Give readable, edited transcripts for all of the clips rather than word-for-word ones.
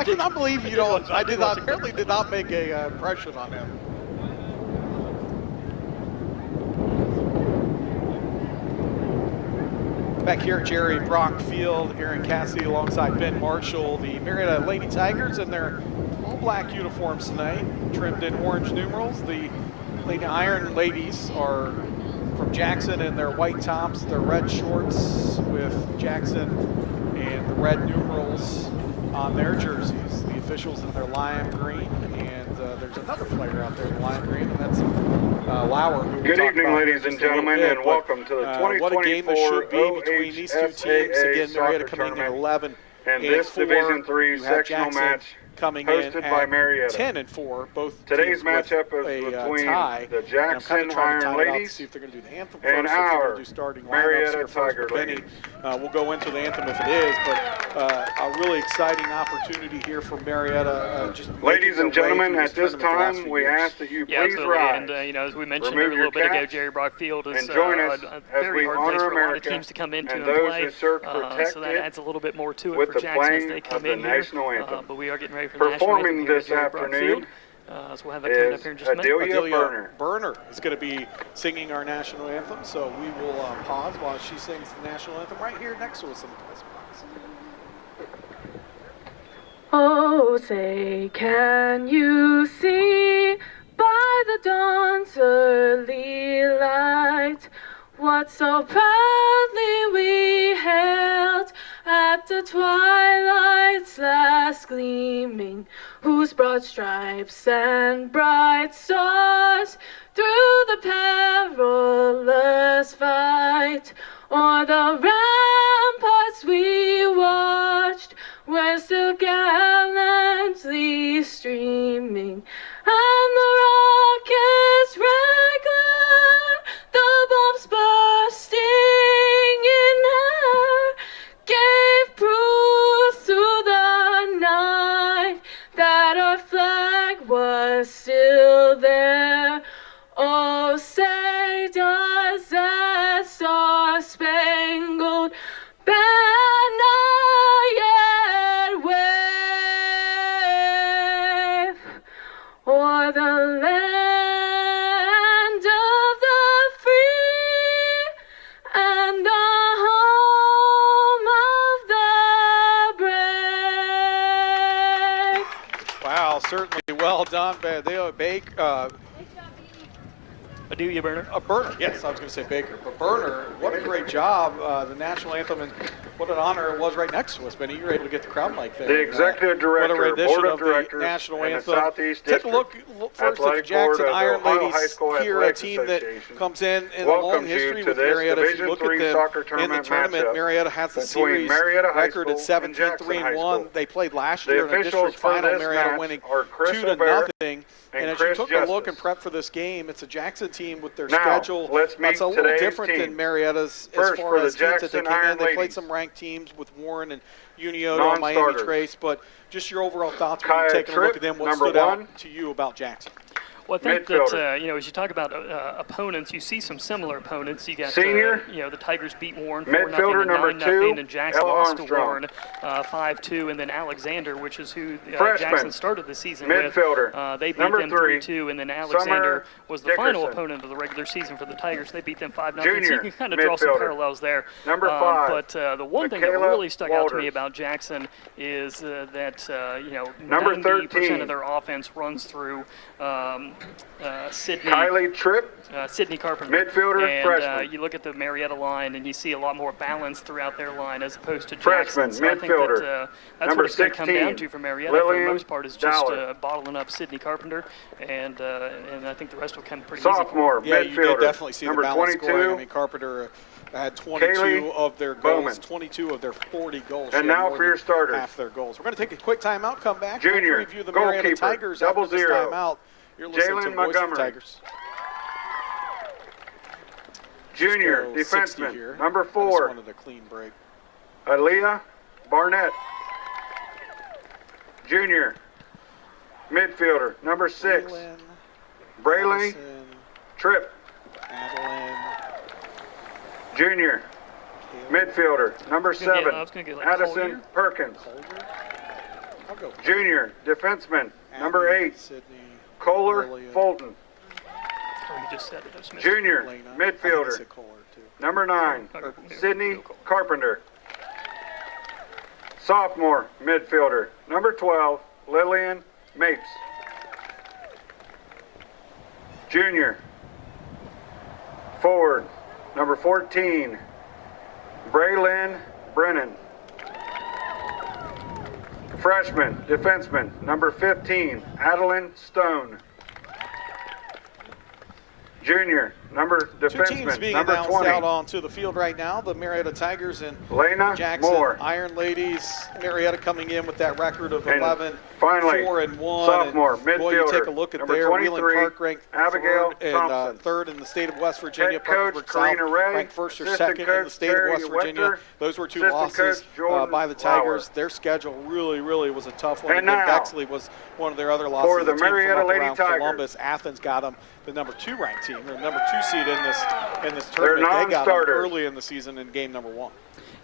I cannot believe you don't. I did not. Apparently, did not make a impression on him. Back here at Jerry Brock Field, Aaron Cassidy alongside Ben Marshall, the Marietta Lady Tigers in their all-black uniforms tonight, trimmed in orange numerals. The Lady Iron ladies are from Jackson in their white tops, their red shorts with Jackson and the red numerals on their jerseys. The officials in their lime green, and there's another player out there in lime green, and that's Lauer. Good evening, ladies and gentlemen, and welcome to the 2024 what a game this should be between these two teams. Again, Marietta coming in 11 and this Division III sectional match coming hosted in by Marietta. 10-4. Both today's matchup is between the Jackson Iron Ladies see if they're going to do the anthem and first, our do starting Marietta first. Tiger Benny, we'll go into the anthem if it is, but a really exciting opportunity here for Marietta. Ladies and gentlemen, at this time, we ask that you please rise. And you know, as we mentioned a little bit ago, Jerry Brock Field is a very hard place for a lot of teams to come into and play. So that adds a little bit more to it for Jackson as they come in here. But we are getting ready for the national anthem here at Jerry Brock Field. So we'll have that coming up here in just a minute. Adelia Burner is going to be singing our national anthem, so we will pause while she sings the national anthem right here next to us in the press box. Oh, say, can you see by the dawn's early light what so proudly we hailed at the twilight's last gleaming, whose broad stripes and bright stars through the perilous fight o'er the ramparts we watched were still gallantly streaming, and the rockets regular, the bombs bursting in air, gave proof through the night that our flag was still there. Oh, say does that star-spangled banner yet wave o'er the land of the free and the home of the brave? Wow, certainly well done, Baker. Adelia Burner. Burner, yes, I was going to say Baker, but Burner, what a great job, the national anthem, and what an honor it was right next to us, Benny. You were able to get the crowd mic there. The executive director, board of directors, national and anthem. the Southeast Take District a look first at the Jackson Iron Ladies here, a team that comes in a long history with Marietta. If you look at them in the tournament, Marietta has the series record at 17-3-1. They played last year in the district final, Marietta winning 2-0. And as you took a look and prep for this game, it's a Jackson team with their schedule that's a little different than Marietta's as far as teams that they came in. They played some ranked teams with Warren and Unioto and Miami Trace, but just your overall thoughts when you're taking a look at them, what stood out to you about Jackson? Well, I think that, you know, as you talk about opponents, you see some similar opponents. You got, Senior, you know, the Tigers beat Warren 4-0 and 9-0, and Jackson lost to Warren 5-2, and then Alexander, which is who Jackson started the season with. They beat them 3-2, and then Alexander was the final opponent of the regular season for the Tigers. They beat them 5-0. So you can kind of draw some parallels there. But the one thing that really stuck out to me about Jackson is that, you know, 90% of their offense runs through Sydney Carpenter, midfielder, and freshman. you look at the Marietta line and you see a lot more balance throughout their line as opposed to Jackson. Freshman, so I think that that's what it's going to come down to for Marietta for the most part, is just bottling up Sydney Carpenter, and I think the rest will come pretty Sophomore, easy. Yeah, you did definitely see the balance scoring. I mean, Carpenter had 22 of their goals, 22 of their 40 goals. And now for your starters. Half their goals. We're going to take a quick timeout, come back, Junior, review the Marietta Tigers after this timeout. You're listening to the Voice of the Tigers. Junior, defenseman, number 4. I just wanted a clean break. Aaliyah Barnett. Junior, midfielder, number 6. Brayley Tripp. Adeline. Junior, midfielder, number 7. Addison Perkins. Junior defenseman, number 8, Kohler Fulton. Oh, you just said it. I just missed Junior midfielder, number 9, Sydney Carpenter. Sophomore midfielder, number 12, Lillian Mapes. Junior forward, number 14, Braylon Brennan. Freshman defenseman, number 15, Adeline Stone. Junior defenseman, number 20. Out onto the field right now. The Marietta Tigers and Lena Jackson Moore. Iron Ladies. Marietta coming in with that record of 11, finally, 4-1. Sophomore midfielder, boy, you take a look at there. Wheeling Park ranked Abigail third in the state of West Virginia. Head coach Karina Ray, ranked first or second in the state of West Virginia. Those were 2 losses by the Tigers. Flower. Their schedule really was a tough one. And now, Bexley was one of their other losses. for the Marietta Lady Tigers, Columbus, Athens got them. The number 2 ranked team, the number 2 seed in this tournament. They got them early in the season in game number 1.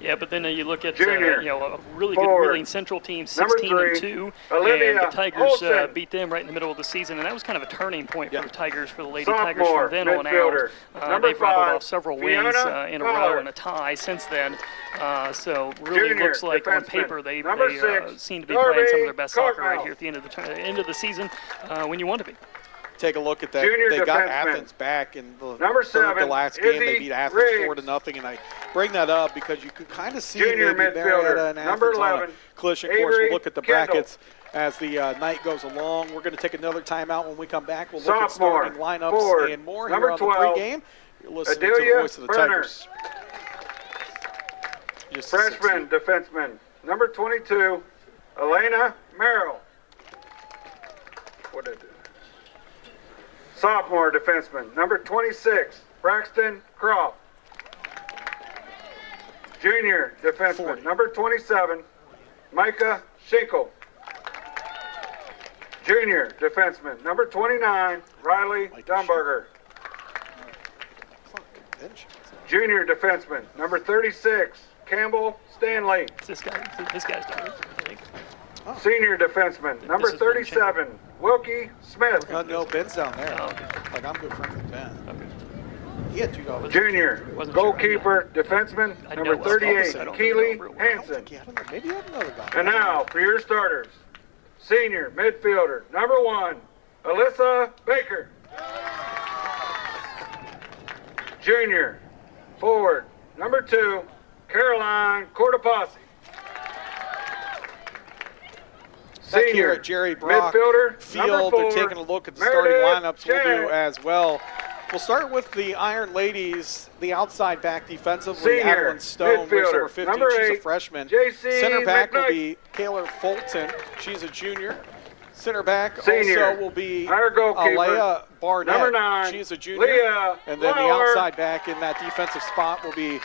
Yeah, but then you look at Junior, a really good Wheeling Central team, 16-2, Olivia and the Tigers beat them right in the middle of the season, and that was kind of a turning point for the Tigers, for the Lady Tigers from then on out. They've rattled off several wins in a row and a tie since then. So really looks like on paper they seem to be playing some of their best soccer right here at the end of the season when you want to be. Take a look at that. Junior they got defenseman. Athens back in the Number 7, the last game. Izzy They beat Athens Riggs. 4-0, and I bring that up because you could kind of see Junior maybe midfielder, Marietta and number Athens on 11, a collision course. Avery We'll look at the Kendall. brackets as the night goes along. We're going to take another timeout. When we come back, we'll look at Sophomore starting lineups forward, and more number here on 12, the pregame. You're listening to Adelia the voice of the Brenner. Tigers. Just freshman defenseman, number 22, Elena Merrill. What did I do? Sophomore defenseman, number 26, Braxton Croft. Junior defenseman, 40. number 27, Micah Schinkel. Junior defenseman, number 29, Riley Dumberger. Junior defenseman, number 36, Campbell Stanley. This guy's done it, I think. Oh. Senior defenseman, number 37, Wilkie Smith. No, Ben's down there. Oh, okay. Like, I'm good friends with Ben. Okay. He had $2. Junior goalkeeper defenseman, number 38, Keely Hansen. Maybe he had another guy. And now for your starters. Senior midfielder, number 1, Alyssa Baker. Junior forward, number 2, Caroline Cortopassi. Back here Senior at Jerry Brock midfielder, Field, number 4, they're taking a look at the Meredith starting lineups. We'll Janet. do as well. We'll start with the Iron Ladies, the outside back defensively. Senior Adeline Stone, wears number 15. number She's 8, a freshman. JC Center back will McKnight. be Kayla Fulton. She's a junior. Center back Senior, also will be our goalkeeper, Alea Barnett. number 9, She's a junior. Leah And then the Lauer. outside back in that defensive spot will be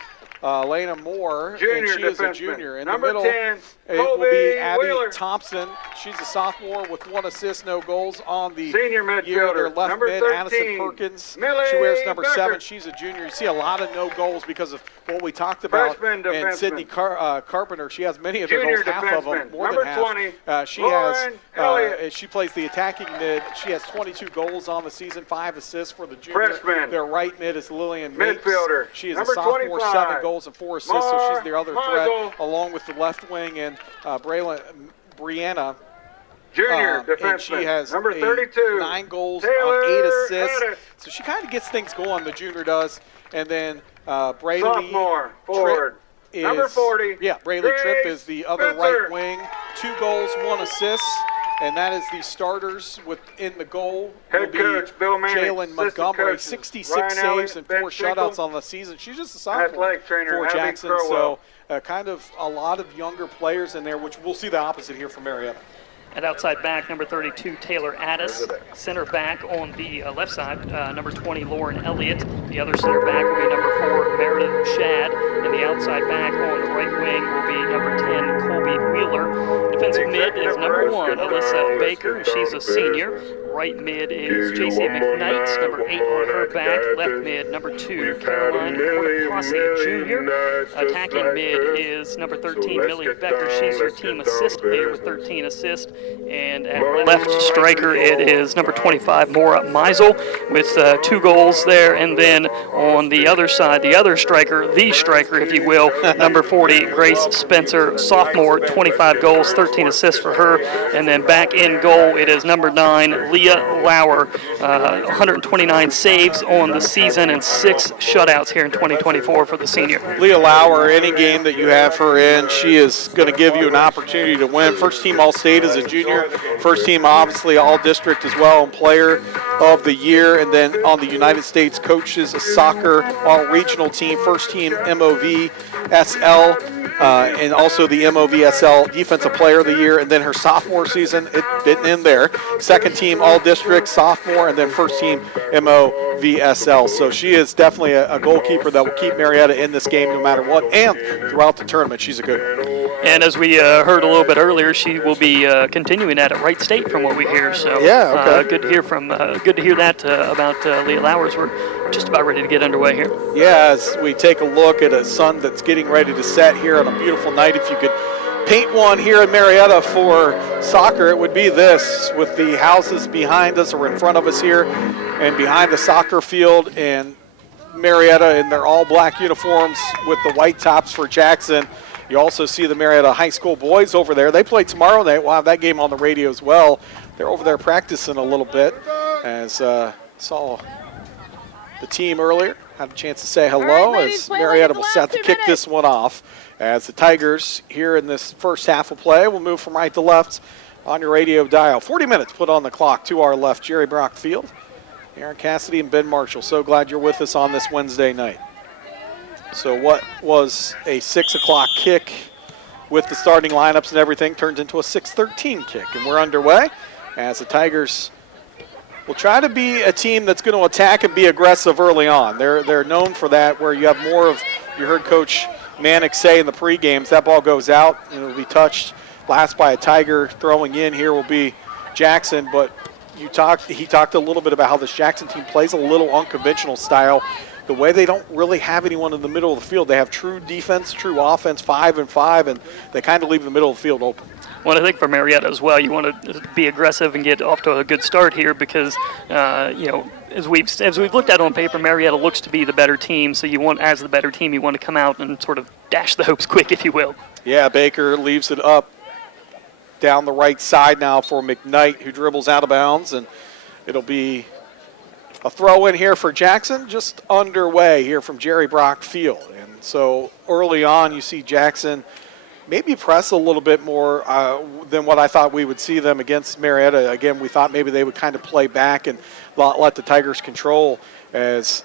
Lena Moore, Junior and she is a defenseman. junior. In Number the middle, 10, it will be Colby Abby Wheeler. Thompson. She's a sophomore with 1 assist, no goals on the Senior year. Their midfielder, left number mid, 13, Addison Perkins. Millie She wears number Becker. 7. She's a junior. You see a lot of no goals because of what we talked about. Freshman And defenseman. Sydney Carpenter, she has many of their Junior goals, half of them, defenseman, more number than half. 20, She Lauren Elliott. has, she plays the attacking mid. She has 22 goals on the season, 5 assists for the junior. Freshman. Their right mid is Lillian Mapes. Midfielder, She is number a sophomore, 25, 7 goals and 4 assists, so she's their other threat, Maisel. along with the left wing and Brianna. Junior And defenseman, she has number 32, 9 goals Taylor on 8 assists. Addis. So she kind of gets things going, the junior does. And then Braylee Sophomore forward, is, number 40, Yeah, Braylee Grace Tripp is the other Spencer. right wing. 2 goals, 1 assist. And that is the starters within the goal. Head will be coach Bill Manning, Jalen assistant Montgomery, coaches 66 Ryan saves Elliott, and Ben 4 Schinkel, shutouts on the season. She's just a sophomore athletic trainer for Abby Jackson. Crowell. So kind of a lot of younger players in there, which we'll see the opposite here from Marietta. At outside back, number 32, Taylor Addis. Center back on the left side, number 20, Lauren Elliott. The other center back will be number 4, Meredith Shad. And the outside back on the right wing will be number 10, Colby Wheeler. Defensive mid is number 1, Alyssa Baker. She's a senior. Right mid is J.C. McKnight, number 8 on her back. Left mid, number 2, Caroline Posse Jr. Attacking mid is number 13, Millie Becker. She's your team assist leader with 13 assists. And at left striker, it is number 25, Maura Meisel, with 2 goals there. And then on the other side, the other striker, the striker, if you will, number 40, Grace Spencer, sophomore, 25 goals, 13 assists for her. And then back in goal, it is number 9, Leah Lauer, 129 saves on the season and 6 shutouts here in 2024 for the senior. Leah Lauer, any game that you have her in, she is going to give you an opportunity to win. First team All-State as a junior, first team obviously All-District as well, and Player of the Year, and then on the United States Coaches Soccer All-Regional team, first team MOVSL, and also the MOVSL Defensive Player of the Year, and then her sophomore season, it didn't end there. Second team All-District, sophomore, and then first team MOVSL. So she is definitely a goalkeeper that will keep Marietta in this game no matter what, and throughout the tournament, she's a good one. And as we heard a little bit earlier, she will be continuing that at Wright State from what we hear. So yeah, okay. Good to hear that about Leah Lowers. We're just about ready to get underway here. Yeah, as we take a look at a sun that's getting ready to set here on a beautiful night. If you could paint one here in Marietta for soccer, it would be this, with the houses behind us or in front of us here and behind the soccer field, and Marietta in their all-black uniforms with the white tops for Jackson. You also see the Marietta High School boys over there. They play tomorrow night. We'll have that game on the radio as well. They're over there practicing a little bit, as saw the team earlier. Had a chance to say hello, right, as Marietta will set to kick this one off. As the Tigers here in this first half of play will move from right to left on your radio dial. 40 minutes put on the clock. To our left, Jerry Brock Field, Aaron Cassidy, and Ben Marshall. So glad you're with us on this Wednesday night. So what was a 6 o'clock kick with the starting lineups and everything turns into a 6:13 kick. And we're underway as the Tigers will try to be a team that's going to attack and be aggressive early on. They're known for that, where you have more of, you heard Coach Manick say in the pre-games, that ball goes out and it will be touched last by a Tiger. Throwing in here will be Jackson, but he talked a little bit about how this Jackson team plays a little unconventional style. The way they don't really have anyone in the middle of the field. They have true defense, true offense, 5-5, and they kind of leave the middle of the field open. Well, I think for Marietta as well, you want to be aggressive and get off to a good start here because, as we've looked at on paper, Marietta looks to be the better team. So you want, as the better team, you want to come out and sort of dash the hopes quick, if you will. Yeah, Baker leaves it up down the right side now for McKnight, who dribbles out of bounds, and it'll be a throw in here for Jackson, just underway here from Jerry Brock Field. And so early on, you see Jackson maybe press a little bit more than what I thought we would see them against Marietta. Again, we thought maybe they would kind of play back and let the Tigers control, as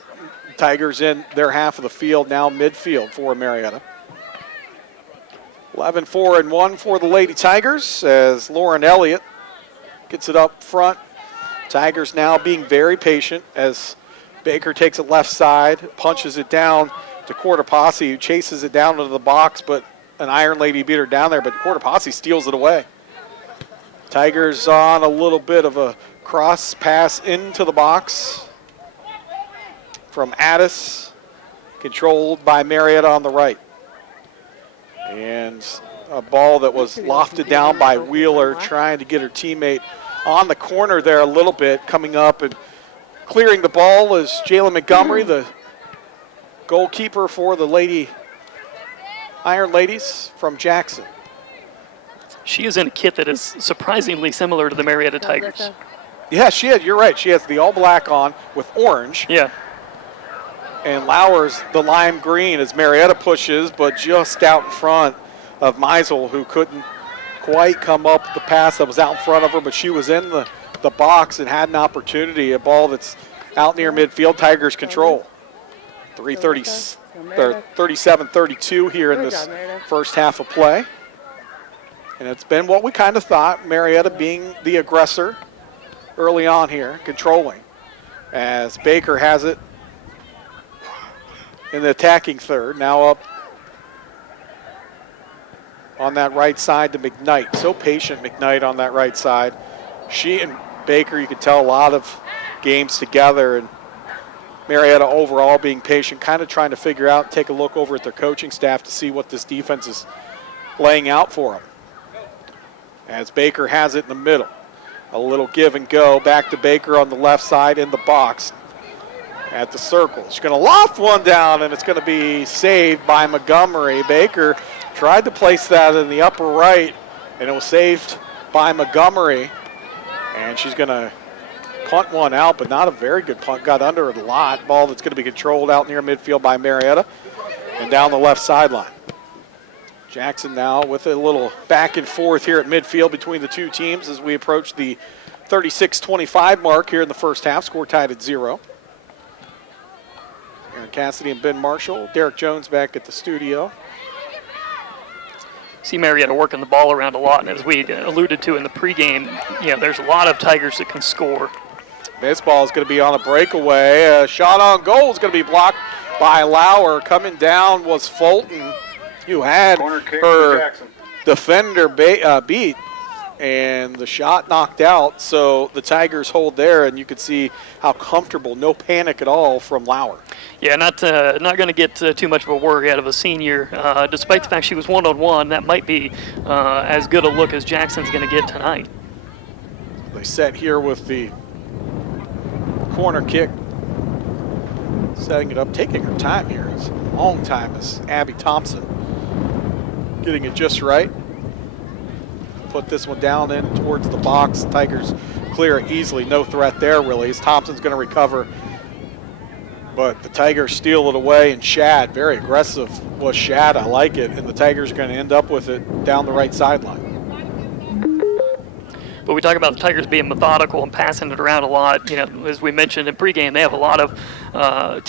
Tigers in their half of the field, now midfield for Marietta. 11-4-1 for the Lady Tigers, as Lauren Elliott gets it up front. Tigers now being very patient as Baker takes it left side, punches it down to Cortopassi, who chases it down into the box, but an Iron Lady beat her down there, but Cortopassi steals it away. Tigers on a little bit of a cross pass into the box from Addis, controlled by Marietta on the right. And a ball that was lofted down by Wheeler, trying to get her teammate on the corner there a little bit. Coming up and clearing the ball is Jayla Montgomery, the goalkeeper for the Lady Iron Ladies from Jackson. She is in a kit that is surprisingly similar to the Marietta Tigers. Yeah, she is. You're right. She has the all black on with orange. Yeah. And Lauer's the lime green as Marietta pushes, but just out in front of Meisel, who couldn't quite come up with the pass that was out in front of her, but she was in the box and had an opportunity. A ball that's out near midfield. Tigers control. 37-32 here in this first half of play. And it's been what we kind of thought, Marietta being the aggressor early on here, controlling. As Baker has it in the attacking third, now up on that right side to McKnight. So patient, McKnight, on that right side. She and Baker, you could tell a lot of games together, and Marietta overall being patient, kind of trying to figure out, take a look over at their coaching staff to see what this defense is laying out for them. As Baker has it in the middle. A little give and go. Back to Baker on the left side in the box at the circle. She's going to loft one down, and it's going to be saved by Montgomery. Baker tried to place that in the upper right, and it was saved by Montgomery. And she's going to punt one out, but not a very good punt. Got under it a lot. Ball that's going to be controlled out near midfield by Marietta and down the left sideline. Jackson now with a little back and forth here at midfield between the two teams as we approach the 36-25 mark here in the first half. Score tied at 0. Aaron Cassidy and Ben Marshall. Derek Jones back at the studio. See Marietta working the ball around a lot, and as we alluded to in the pregame, there's a lot of Tigers that can score. This ball is going to be on a breakaway. A shot on goal is going to be blocked by Lauer. Coming down was Fulton, who had her defender beat, and the shot knocked out. So the Tigers hold there, and you could see how comfortable, no panic at all from Lauer. Yeah, not going to get too much of a worry out of a senior. Despite the fact she was one-on-one, that might be as good a look as Jackson's going to get tonight. They set here with the corner kick, setting it up, taking her time here. It's a long time as Abby Thompson getting it just right. Put this one down in towards the box. Tigers clear it easily. No threat there, really, as Thompson's going to recover. But the Tigers steal it away, and Shad, very aggressive was Shad. I like it, and the Tigers are going to end up with it down the right sideline. But we talk about the Tigers being methodical and passing it around a lot. As we mentioned in pregame, they have a lot of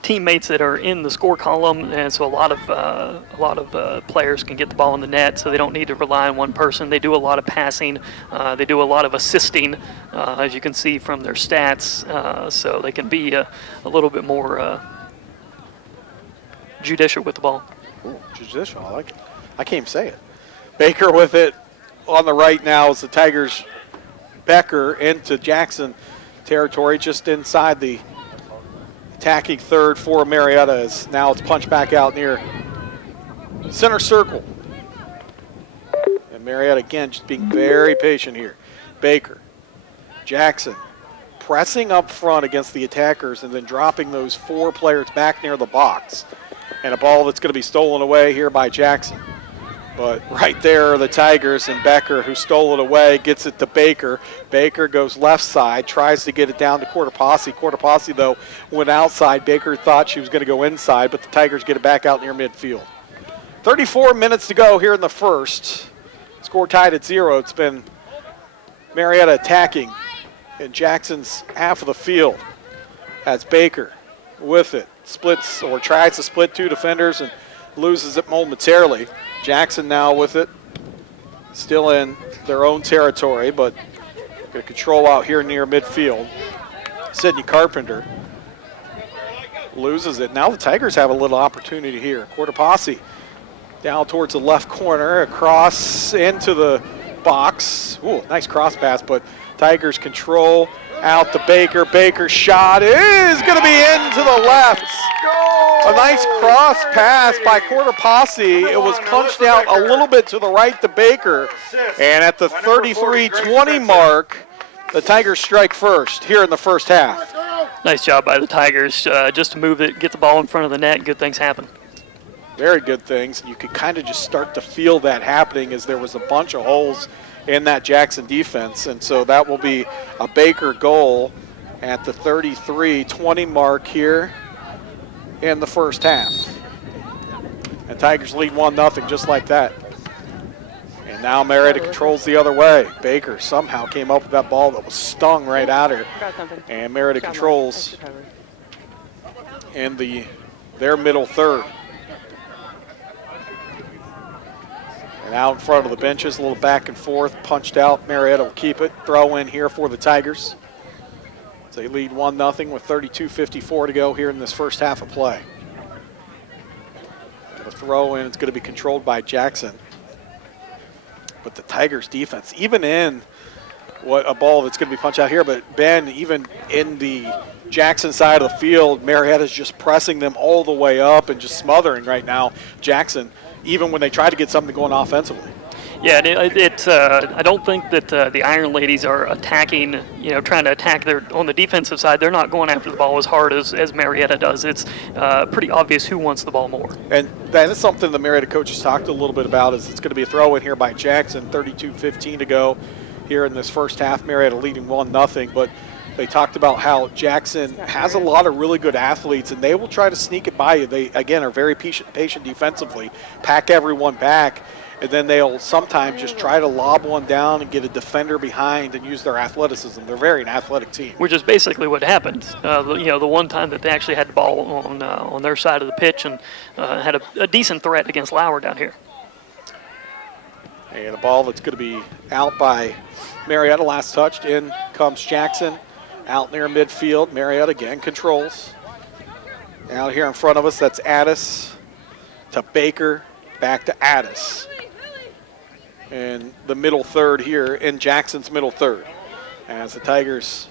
teammates that are in the score column, and so a lot of players can get the ball in the net, so they don't need to rely on one person. They do a lot of passing. They do a lot of assisting, as you can see from their stats, so they can be a little bit more judicial with the ball. Ooh, judicial, I like it. I can't even say it. Baker with it. On the right now is the Tigers. Becker into Jackson territory, just inside the attacking third for Marietta. As now it's punched back out near center circle. And Marietta again just being very patient here. Baker, Jackson pressing up front against the attackers and then dropping those 4 players back near the box. And a ball that's going to be stolen away here by Jackson. But right there are the Tigers, and Becker, who stole it away, gets it to Baker. Baker goes left side, tries to get it down to Quarterposse. Quarterposse, though, went outside. Baker thought she was going to go inside, but the Tigers get it back out near midfield. 34 minutes to go here in the first. Score tied at 0. It's been Marietta attacking in Jackson's half of the field. As Baker with it, splits or tries to split 2 defenders and loses it momentarily. Jackson now with it, still in their own territory, but going to control out here near midfield. Sydney Carpenter loses it. Now the Tigers have a little opportunity here. Quarterposse down towards the left corner, across into the box. Ooh, nice cross pass, but Tigers control out to Baker. Baker's shot is going to be into the left. A nice cross pass by Quarterposse. It was punched out a little bit to the right to Baker. And at the 33-20 mark, the Tigers strike first here in the first half. Nice job by the Tigers just to move it, get the ball in front of the net, and good things happen. Very good things. You could kind of just start to feel that happening as there was a bunch of holes in that Jackson defense. And so that will be a Baker goal at the 33-20 mark here in the first half. And Tigers lead 1-0 just like that. And now Marietta controls the other way. Baker somehow came up with that ball that was stung right at her. And Marietta controls in their middle third. And out in front of the benches, a little back and forth, punched out. Marietta will keep it. Throw in here for the Tigers. They lead 1-0 with 32:54 to go here in this first half of play. The throw in is going to be controlled by Jackson. But the Tigers defense, even in what a ball that's going to be punched out here. But, Ben, even in the Jackson side of the field, Marietta's just pressing them all the way up and just smothering right now Jackson, even when they try to get something going offensively. Yeah, I don't think that the Iron Ladies are attacking, trying to attack on the defensive side. They're not going after the ball as hard as Marietta does. It's pretty obvious who wants the ball more. And that is something the Marietta coaches talked a little bit about, is it's going to be a throw in here by Jackson, 32-15 to go here in this first half. Marietta leading 1-0, but they talked about how Jackson has a lot of really good athletes, and they will try to sneak it by you. They, again, are very patient defensively, pack everyone back, and then they'll sometimes just try to lob one down and get a defender behind and use their athleticism. They're very an athletic team. Which is basically what happened. The one time that they actually had the ball on their side of the pitch and had a decent threat against Lauer down here. And a ball that's going to be out by Marietta, last touched. In comes Jackson, out near midfield. Marietta again controls. Out here in front of us, that's Addis to Baker, back to Addis. And the middle third here in Jackson's middle third. As the Tigers,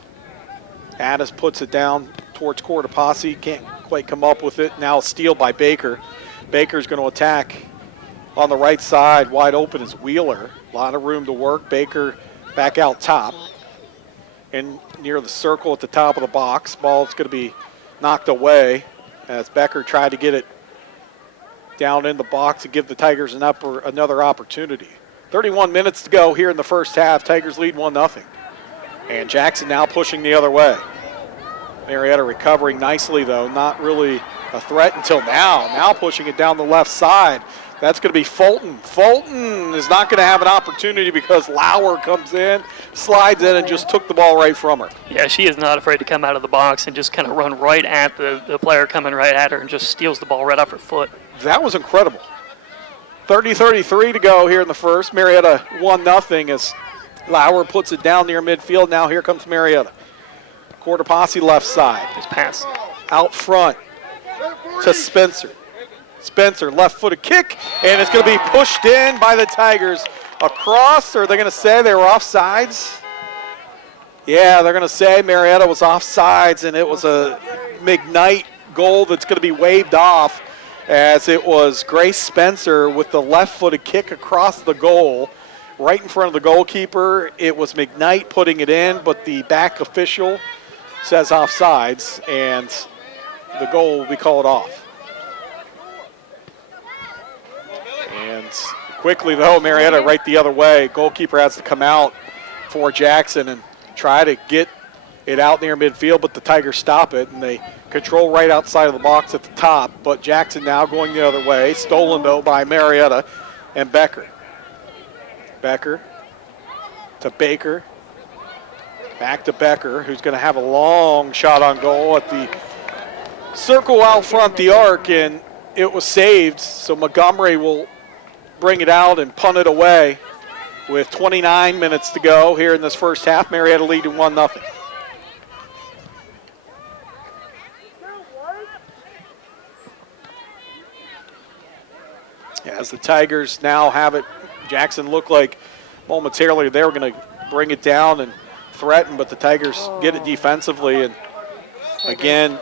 Addis puts it down towards Cortopassi, can't quite come up with it. Now a steal by Baker. Baker's going to attack on the right side. Wide open is Wheeler. A lot of room to work. Baker back out top. And near the circle at the top of the box. Ball's going to be knocked away as Becker tried to get it down in the box and give the Tigers another opportunity. 31 minutes to go here in the first half. Tigers lead 1-0. And Jackson now pushing the other way. Marietta recovering nicely, though. Not really a threat until now. Now pushing it down the left side. That's going to be Fulton. Fulton is not going to have an opportunity because Lauer comes in, slides in, and just took the ball right from her. Yeah, she is not afraid to come out of the box and just kind of run right at the player coming right at her and just steals the ball right off her foot. That was incredible. 30-33 to go here in the first. Marietta 1-0 as Lauer puts it down near midfield. Now here comes Marietta. Cortopassi left side. Just pass. Out front to Spencer. Spencer, left-footed kick, and it's going to be pushed in by the Tigers across. Or are they going to say they were offsides? Yeah, they're going to say Marietta was offsides, and it was a McKnight goal that's going to be waved off, as it was Grace Spencer with the left-footed kick across the goal, right in front of the goalkeeper. It was McKnight putting it in, but the back official says offsides, and the goal will be called off. And quickly, though, Marietta right the other way. Goalkeeper has to come out for Jackson and try to get it out near midfield, but the Tigers stop it, and they control right outside of the box at the top. But Jackson now going the other way. Stolen, though, by Marietta and Becker. Becker to Baker. Back to Becker, who's going to have a long shot on goal at the circle out front, the arc, and it was saved. So Montgomery will bring it out and punt it away with 29 minutes to go here in this first half. Marietta leading 1-0. As the Tigers now have it, Jackson looked like momentarily they were going to bring it down and threaten, but the Tigers get it defensively, and again,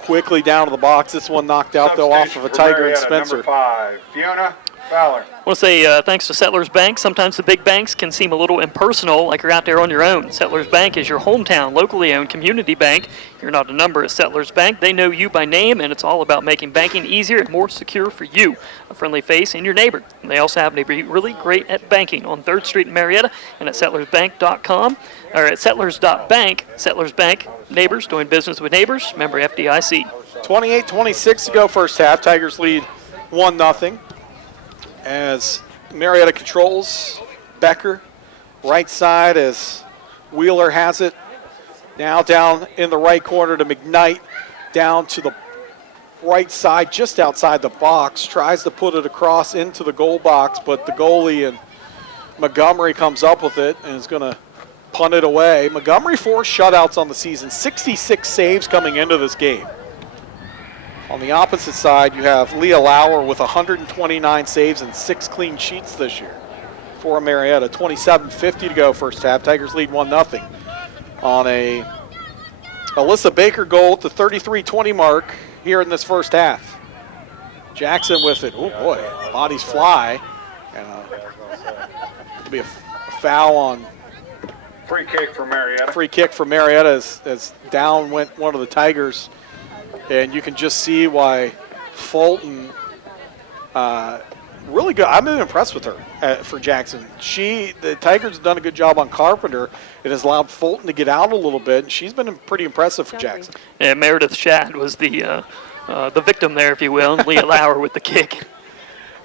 quickly down to the box. This one knocked out, though, off of a Tiger and Spencer. Number 5, Fiona Fowler. I want to say thanks to Settlers Bank. Sometimes the big banks can seem a little impersonal, like you're out there on your own. Settlers Bank is your hometown, locally owned community bank. You're not a number at Settlers Bank. They know you by name, and it's all about making banking easier and more secure for you, a friendly face, and your neighbor. And they also happen to be really great at banking on 3rd Street in Marietta and at settlersbank.com, or at settlers.bank. Settlers Bank, neighbors doing business with neighbors, member FDIC. 28-26 to go first half. Tigers lead 1-0. As Marietta controls. Becker, right side as Wheeler has it. Now down in the right corner to McKnight, down to the right side, just outside the box. Tries to put it across into the goal box, but the goalie and Montgomery comes up with it and is going to punt it away. Montgomery 4 shutouts on the season, 66 saves coming into this game. On the opposite side, you have Leah Lauer with 129 saves and 6 clean sheets this year. for Marietta. 27:50 to go first half. Tigers lead 1-0 on a Alyssa Baker goal at the 33-20 mark here in this first half. Jackson with it. Oh, boy. Bodies fly. And it'll be a foul on. Free kick for Marietta. Free kick for Marietta as down went one of the Tigers. And you can just see why Fulton, really good. I've been impressed with her for Jackson. The Tigers have done a good job on Carpenter. It has allowed Fulton to get out a little bit, and she's been pretty impressive for Jackson. Yeah, Meredith Shad was the victim there, if you will, and Leah Lauer with the kick.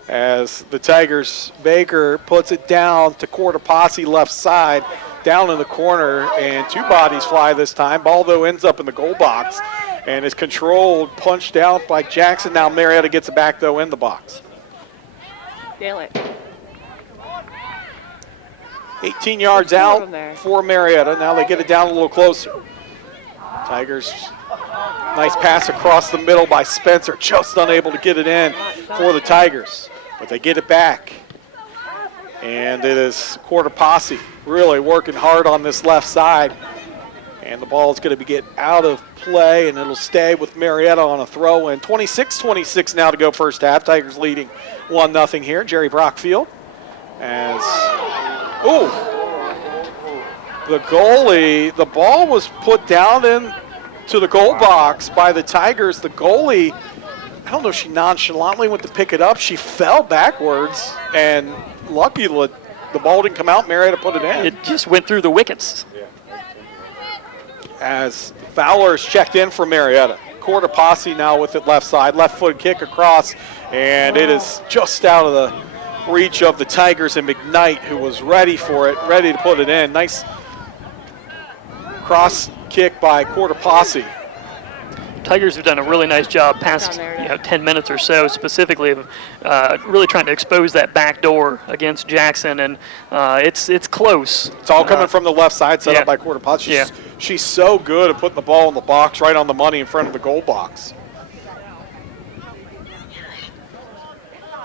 As the Tigers, Baker puts it down to Cortopassi left side, down in the corner, and two bodies fly this time. Ball, though, ends up in the goal box and is controlled, punched out by Jackson. Now Marietta gets it back, though, in the box. Nail it. 18 yards out for Marietta. Now they get it down a little closer. Tigers, nice pass across the middle by Spencer, just unable to get it in for the Tigers. But they get it back. And it is Cortopassi really working hard on this left side. And the ball is going to get out of play, and it'll stay with Marietta on a throw-in. 26-26 now to go first half. Tigers leading 1-0 here. Jerry Brockfield as, the goalie, the ball was put down into the goal box by the Tigers. The goalie, I don't know if she nonchalantly went to pick it up. She fell backwards, and lucky the ball didn't come out. Marietta put it in. It just went through the wickets. As Fowler's checked in for Marietta. Cortopassi now with it left side. Left foot kick across, and it is just out of the reach of the Tigers, and McKnight, who was ready for it, ready to put it in. Nice cross kick by Cortopassi. Tigers have done a really nice job past 10 minutes or so, specifically of really trying to expose that back door against Jackson, and it's close. It's all coming from the left side, set up by Cortopassi. She's so good at putting the ball in the box, right on the money in front of the goal box.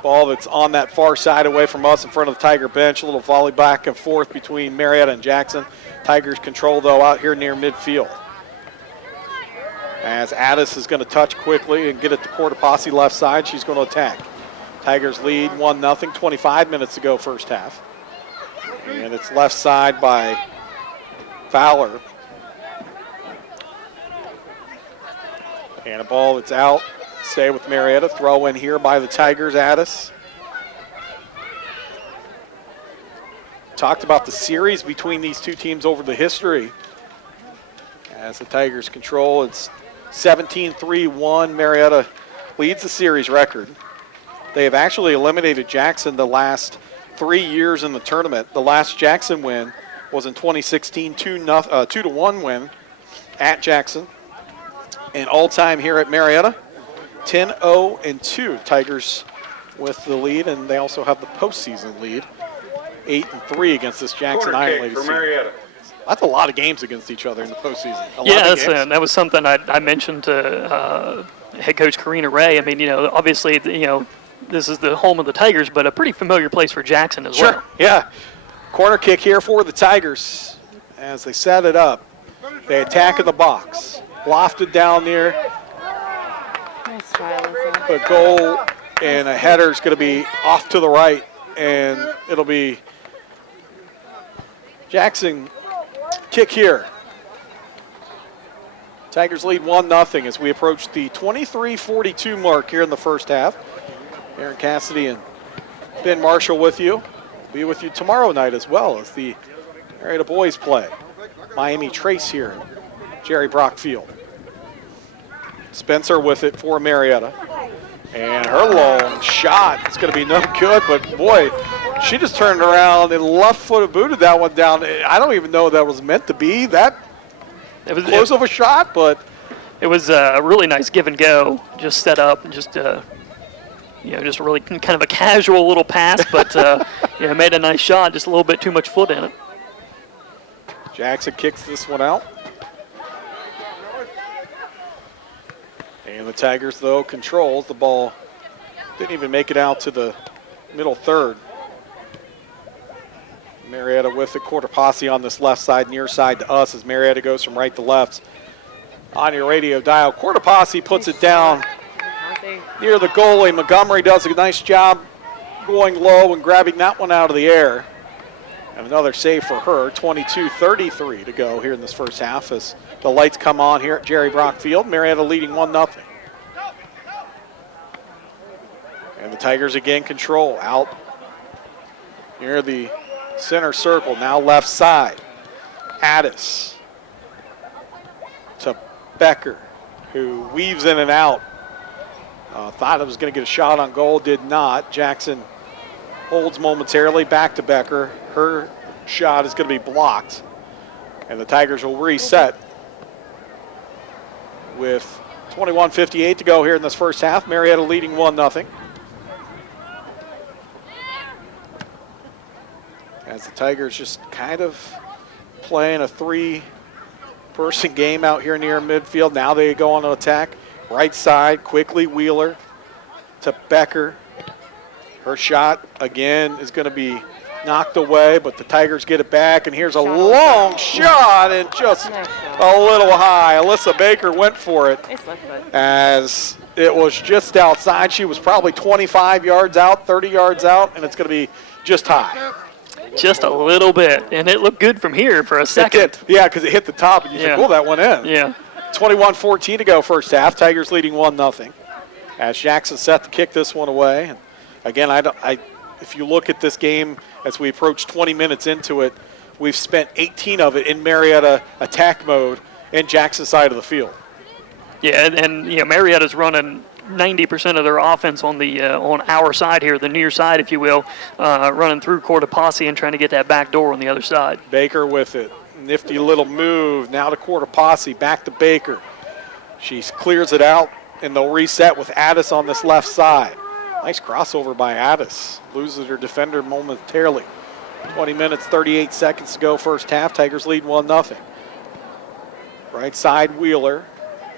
Ball that's on that far side away from us in front of the Tiger bench. A little volley back and forth between Marietta and Jackson. Tigers control, though, out here near midfield. As Addis is going to touch quickly and get it to Cortopassi left side, she's going to attack. Tigers lead 1-0, 25 minutes to go first half. And it's left side by Fowler. And a ball that's out. Stay with Marietta. Throw in here by the Tigers, Addis. Talked about the series between these two teams over the history. As the Tigers control, it's 17-3-1. Marietta leads the series record. They have actually eliminated Jackson the last 3 years in the tournament. The last Jackson win was in 2016, 2-1 win at Jackson. And all-time here at Marietta, 10-0-2. Tigers with the lead, and they also have the postseason lead, 8-3 against this Jackson Iron Ladies team. That's a lot of games against each other in the postseason. That was something I mentioned to head coach Karina Ray. I mean, obviously, this is the home of the Tigers, but a pretty familiar place for Jackson as well. Sure, yeah. Corner kick here for the Tigers as they set it up. They attack in the box. Lofted down there. Nice try, Alyssa. The goal and a header is going to be off to the right, and it'll be Jackson kick here. Tigers lead 1-0 as we approach the 23:42 mark here in the first half. Aaron Cassidy and Ben Marshall with you. Be with you tomorrow night as well as the Marietta boys play. Miami Trace here. Jerry Brockfield. Spencer with it for Marietta. And her long shot is going to be no good, but boy, she just turned around and left-footed booted that one down. I don't even know if that was meant to be that close of a shot, but it was a really nice give and go. Just set up and just just really kind of a casual little pass, but made a nice shot. Just a little bit too much foot in it. Jackson kicks this one out. And the Tigers, though, controls the ball. Didn't even make it out to the middle third. Marietta with the quarter posse on this left side, near side to us as Marietta goes from right to left. On your radio dial, quarter posse puts it down near the goalie. Montgomery does a nice job going low and grabbing that one out of the air. And another save for her. 22:33 to go here in this first half as the lights come on here at Jerry Brock Field. Marietta leading 1-0. And the Tigers again control out near the center circle, now left side. Addis to Becker, who weaves in and out. Thought it was going to get a shot on goal, did not. Jackson holds momentarily, back to Becker. Her shot is going to be blocked. And the Tigers will reset with 21:58 to go here in this first half. Marietta leading 1-0. As the Tigers just kind of playing a three-person game out here near midfield. Now they go on to attack. Right side, quickly Wheeler to Becker. Her shot, again, is going to be knocked away, but the Tigers get it back, and here's a long shot and just a little high. Alyssa Baker went for it as it was just outside. She was probably 25 yards out, 30 yards out, and it's going to be just high. Just a little bit, and it looked good from here for a second. Yeah, because it hit the top, and you think, oh, that went in. Yeah. 21-14 to go first half. Tigers leading 1-0. As Jackson set to kick this one away. And again, if you look at this game as we approach 20 minutes into it, we've spent 18 of it in Marietta attack mode in Jackson's side of the field. Yeah, and Marietta's running 90% of their offense on the on our side here, the near side, if you will, running through Cortopassi and trying to get that back door on the other side. Baker with it. Nifty little move. Now to Cortopassi, back to Baker. She clears it out, and they'll reset with Addis on this left side. Nice crossover by Addis. Loses her defender momentarily. 20 minutes, 38 seconds to go first half. Tigers lead 1-0. Right side Wheeler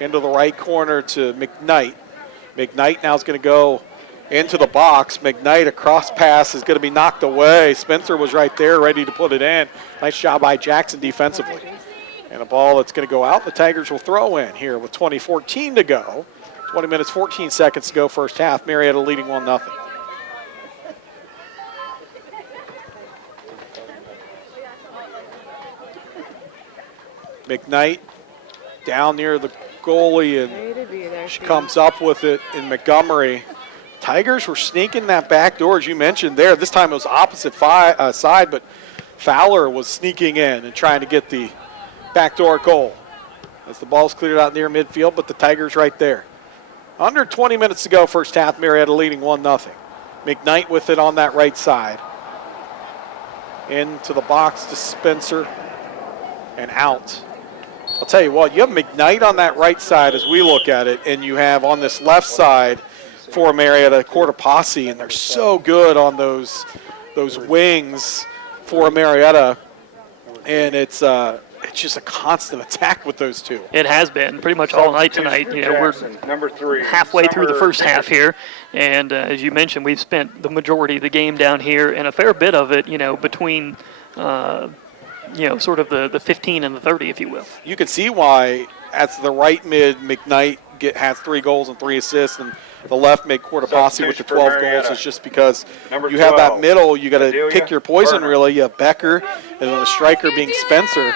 into the right corner to McKnight. McKnight now is going to go into the box. McKnight, a cross pass is going to be knocked away. Spencer was right there ready to put it in. Nice job by Jackson defensively. And a ball that's going to go out. The Tigers will throw in here with 20:14 to go. 20 minutes, 14 seconds to go first half. Marietta leading 1-0. McKnight down near the goalie, and she comes up with it in Montgomery. Tigers were sneaking that back door, as you mentioned there. This time it was opposite side, but Fowler was sneaking in and trying to get the backdoor goal. As the ball's cleared out near midfield, but the Tigers right there. Under 20 minutes to go first half, Marietta leading 1-0. McKnight with it on that right side. Into the box to Spencer and out. I'll tell you what, you have McKnight on that right side as we look at it, and you have on this left side for Marietta, Cortopassi, and they're so good on those wings for Marietta, and it's just a constant attack with those two. It has been pretty much all night tonight. We're halfway through the first half here, and as you mentioned, we've spent the majority of the game down here, and a fair bit of it, between sort of the 15 and the 30, if you will. You can see why at the right mid, McKnight has 3 goals and 3 assists, and the left mid, Cortopassi with the 12 goals is just because you have that middle, you got to pick your poison really. You have Becker, and then the striker being Spencer.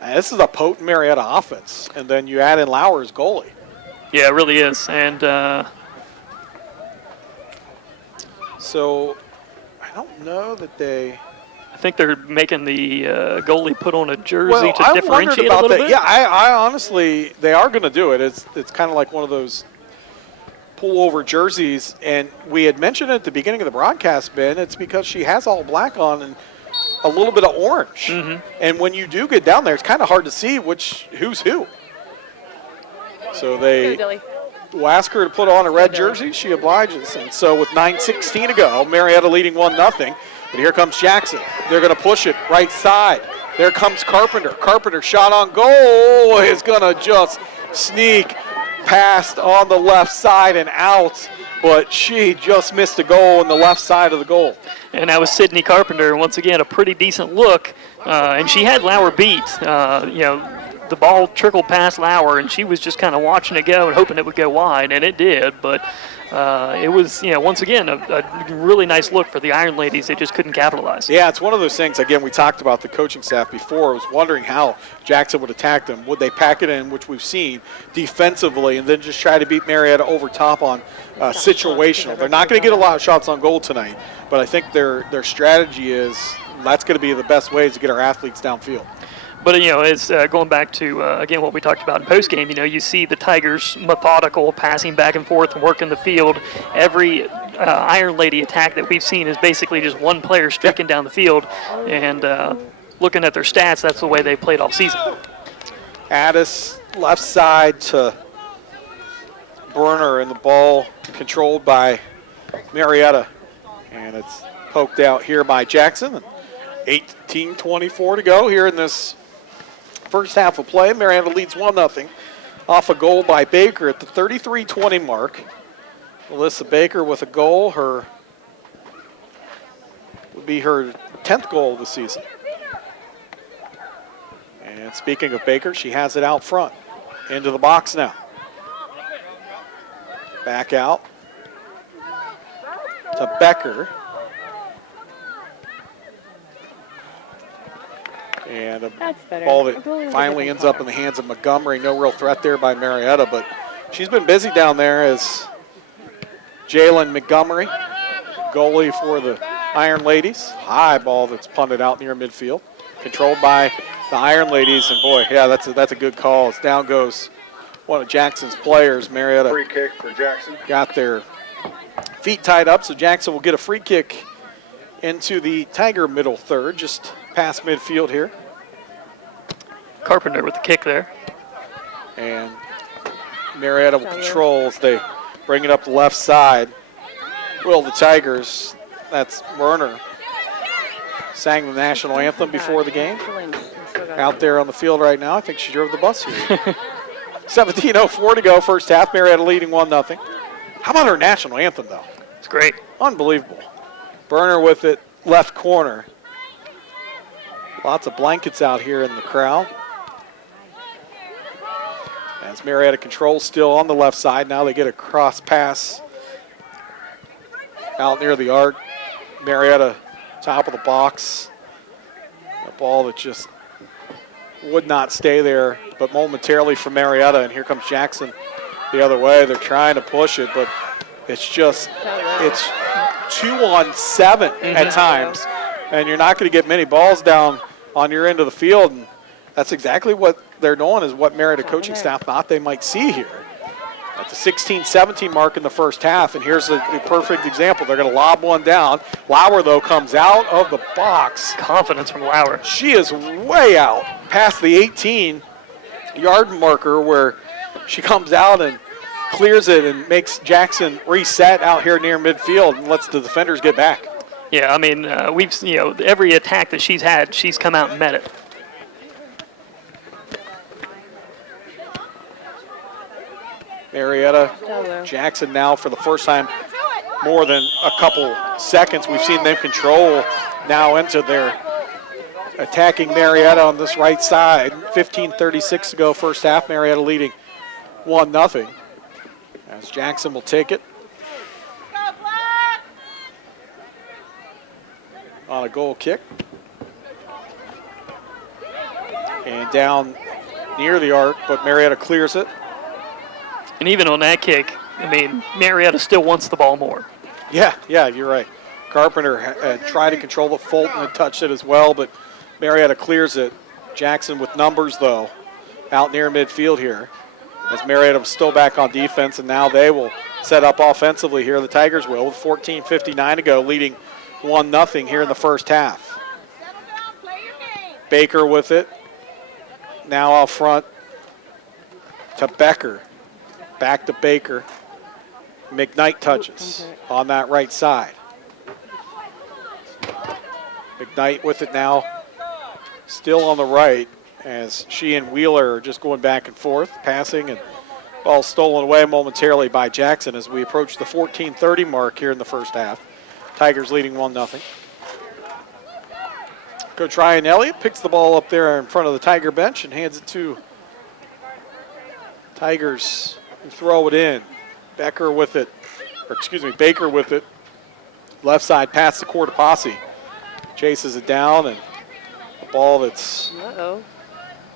And this is a potent Marietta offense, and then you add in Lauer's goalie. Yeah, it really is, and so I don't know that they. I think they're making the goalie put on a jersey to differentiate a little bit. Yeah, I honestly, they are going to do it. It's kind of like one of those pullover jerseys, and we had mentioned at the beginning of the broadcast, Ben, it's because she has all black on and a little bit of orange. Mm-hmm. And when you do get down there, it's kind of hard to see who's who. So they will ask her to put on a red jersey. She obliges. And so with 9:16 to go, Marietta leading 1-0. But here comes Jackson. They're going to push it right side. There comes Carpenter. Carpenter shot on goal is going to just sneak passed on the left side and out, but she just missed a goal on the left side of the goal. And that was Sydney Carpenter. Once again, a pretty decent look, and she had Lauer beat. The ball trickled past Lauer, and she was just kind of watching it go and hoping it would go wide, and it did. But it was, once again, a really nice look for the Iron Ladies. They just couldn't capitalize. Yeah, it's one of those things, again, we talked about the coaching staff before. I was wondering how Jackson would attack them. Would they pack it in, which we've seen, defensively, and then just try to beat Marietta over top on situational? They're not going to get a lot of shots on goal tonight, but I think their strategy is that's going to be the best ways to get our athletes downfield. But, it's going back to, again, what we talked about in postgame. You see the Tigers methodical, passing back and forth and working the field. Every Iron Lady attack that we've seen is basically just one player streaking down the field. And looking at their stats, that's the way they played all season. Addis, left side to Berner, and the ball controlled by Marietta. And it's poked out here by Jackson. 18:24 to go here in this first half of play. Marietta leads 1-0 off a goal by Baker at the 33-20 mark. Alyssa Baker with a goal. Would be her 10th goal of the season. And speaking of Baker, she has it out front. Into the box now. Back out to Becker. And a ball that finally ends up in the hands of Montgomery. No real threat there by Marietta, but she's been busy down there as Jalen Montgomery, goalie for the Iron Ladies. High ball that's punted out near midfield. Controlled by the Iron Ladies, and boy, yeah, that's a good call. As down goes one of Jackson's players. Marietta free kick for Jackson. Got their feet tied up, so Jackson will get a free kick into the Tiger middle third, just past midfield here. Carpenter with the kick there. And Marietta will control as they bring it up the left side. Will the Tigers, that's Werner, sang the national anthem before the game. Out there on the field right now. I think she drove the bus here. 17:04 to go, first half. Marietta leading 1-0. How about her national anthem, though? It's great. Unbelievable. Berner with it, left corner. Lots of blankets out here in the crowd. As Marietta controls still on the left side. Now they get a cross pass out near the arc. Marietta top of the box. A ball that just would not stay there, but momentarily for Marietta. And here comes Jackson the other way. They're trying to push it, but it's 2-on-7 at times. And you're not going to get many balls down on your end of the field. And that's exactly what they're doing, is what Marietta coaching staff thought they might see here. At the 16-17 mark in the first half, and here's the perfect example. They're going to lob one down. Lauer, though, comes out of the box. Confidence from Lauer. She is way out past the 18-yard marker, where she comes out and clears it and makes Jackson reset out here near midfield and lets the defenders get back. Yeah, I mean, we've every attack that she's had, she's come out and met it. Marietta, Jackson now for the first time more than a couple seconds. We've seen them control now into their attacking Marietta on this right side. 15:36 to go, first half. Marietta leading 1-0. As Jackson will take it on a goal kick. And down near the arc, but Marietta clears it. And even on that kick, I mean, Marietta still wants the ball more. Yeah, you're right. Carpenter tried to control the Fulton and touched it as well, but Marietta clears it. Jackson with numbers, though, out near midfield here. As Marietta was still back on defense, and now they will set up offensively here. The Tigers will, with 14:59 to go, leading 1-0 here in the first half. Baker with it. Now out front to Becker. Back to Baker. McKnight touches on that right side. McKnight with it now, still on the right, as she and Wheeler are just going back and forth, passing and Ball stolen away momentarily by Jackson as we approach the 14:30 mark here in the first half. Tigers leading 1-0. Coach Ryan Elliott picks the ball up there in front of the Tiger bench and hands it to Tigers who throw it in. Baker with it. Left side pass to Cortopassi. Chases it down, and a ball that's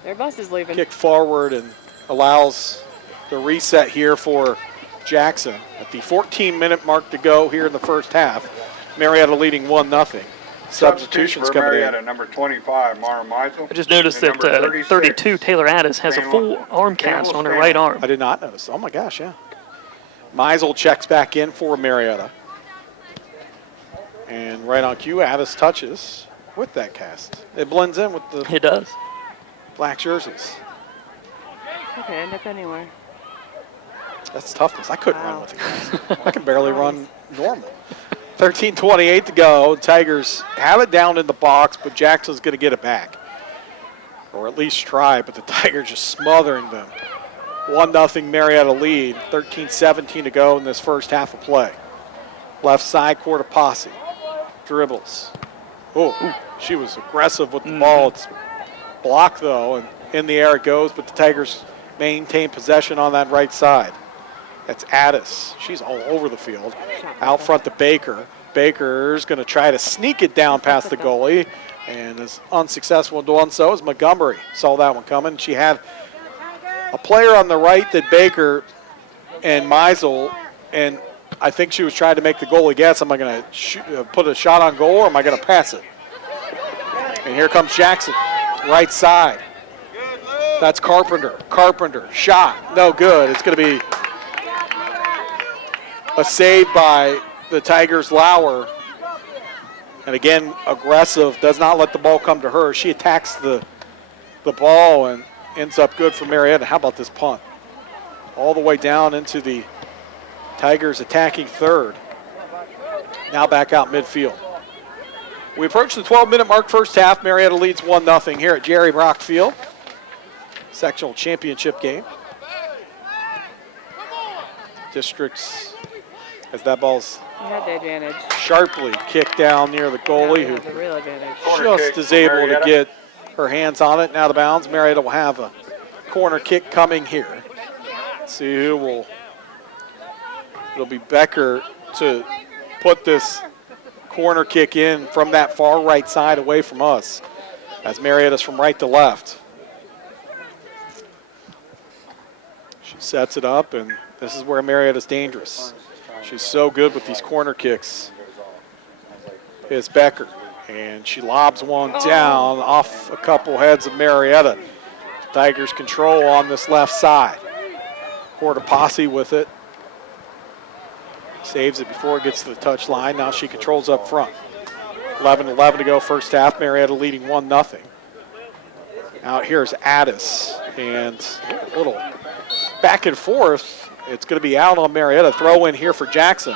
their bus is leaving. Kicked forward and allows the reset here for Jackson. At the 14-minute mark to go here in the first half, Marietta leading 1-0. Substitutions coming Marietta, in. Number 25, Mara Meisel. I just noticed that 32, Taylor Addis, has a full arm cast on her right arm. I did not notice. Oh, my gosh, yeah. Meisel checks back in for Marietta. And right on cue, Addis touches with that cast. It blends in with the it does. Black jerseys. It could end up anywhere. That's toughness. I couldn't run with it. I can barely run normal. 13:28 to go. Tigers have it down in the box, but Jackson's going to get it back. Or at least try, but the Tigers just smothering them. 1-0 Marietta lead. 13:17 to go in this first half of play. Left side, Cortopassi. Dribbles. She was aggressive with the ball. It's blocked, though, and in the air it goes, but the Tigers maintain possession on that right side. That's Addis. She's all over the field. Out front to Baker. Baker's going to try to sneak it down past the goalie, and is unsuccessful in doing so as Montgomery saw that one coming. She had a player on the right that Baker and Meisel, and I think she was trying to make the goalie guess, am I going to put a shot on goal or am I going to pass it? And here comes Jackson, right side. That's Carpenter. Carpenter, shot, no good. It's going to be a save by the Tigers' Lauer. And again, aggressive, does not let the ball come to her. She attacks the ball and ends up good for Marietta. How about this punt? All the way down into the Tigers attacking third. Now back out midfield. We approach the 12-minute mark first half. Marietta leads 1-0 here at Jerry Brock Field. Sectional championship game. Districts, as that ball's the advantage. Sharply kicked down near the goalie, who the real advantage. just is able to get her hands on it and out of bounds. Marietta will have a corner kick coming here. Let's see who will. It'll be Becker to put this corner kick in from that far right side away from us, as Marietta's from right to left. She sets it up, and this is where Marietta's dangerous. She's so good with these corner kicks. It's Becker, and she lobs one down off a couple heads of Marietta. Tigers control on this left side. Cortopassi with it. Saves it before it gets to the touch line. Now she controls up front. 11-11 to go first half. Marietta leading 1-0. Out here's Addis, and a little back and forth. It's going to be out on Marietta. Throw in here for Jackson.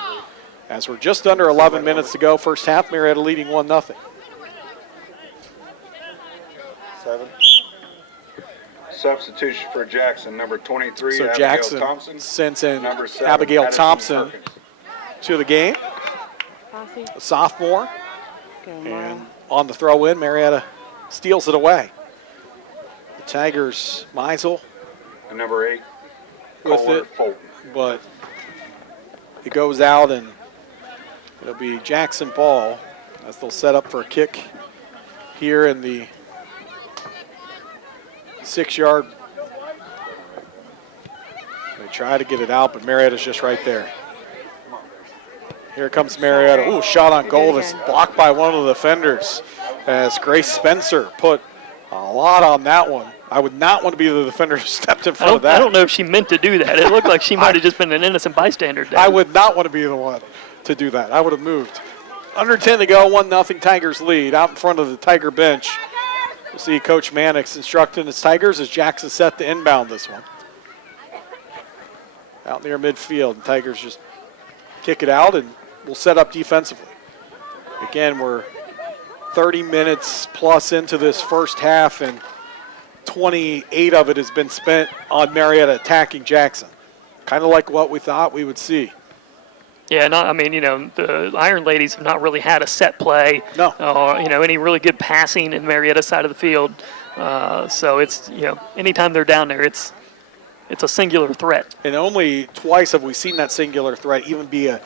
As we're just under 11 minutes to go first half, Marietta leading 1-0. 7. Substitution for Jackson, number 23, so Abigail Jackson Thompson. Sends in number 7, Abigail Addison Thompson Perkins. to the game. A sophomore. And on the throw in, Marietta steals it away. The Tigers, Meisel. And number 8, with it, Fulton. But it goes out, and it'll be Jackson ball as they'll set up for a kick here in the 6-yard. They try to get it out, but Marietta's just right there. Here comes Marietta. Ooh, shot on goal. That's blocked by one of the defenders as Grace Spencer put a lot on that one. I would not want to be the defender who stepped in front of that. I don't know if she meant to do that. It looked like she might have just been an innocent bystander. I would not want to be the one to do that. I would have moved. Under 10 to go, 1-0 Tigers lead. Out in front of the Tiger bench, we'll see Coach Mannix instructing his Tigers as Jackson set to inbound this one. Out near midfield, the Tigers just kick it out and we'll set up defensively. Again, we're 30 minutes plus into this first half, and 28 of it has been spent on Marietta attacking Jackson. kind of like what we thought we would see. Yeah, the Iron Ladies have not really had a set play. No. Any really good passing in Marietta's side of the field. So it's, anytime they're down there, it's a singular threat. And only twice have we seen that singular threat even be a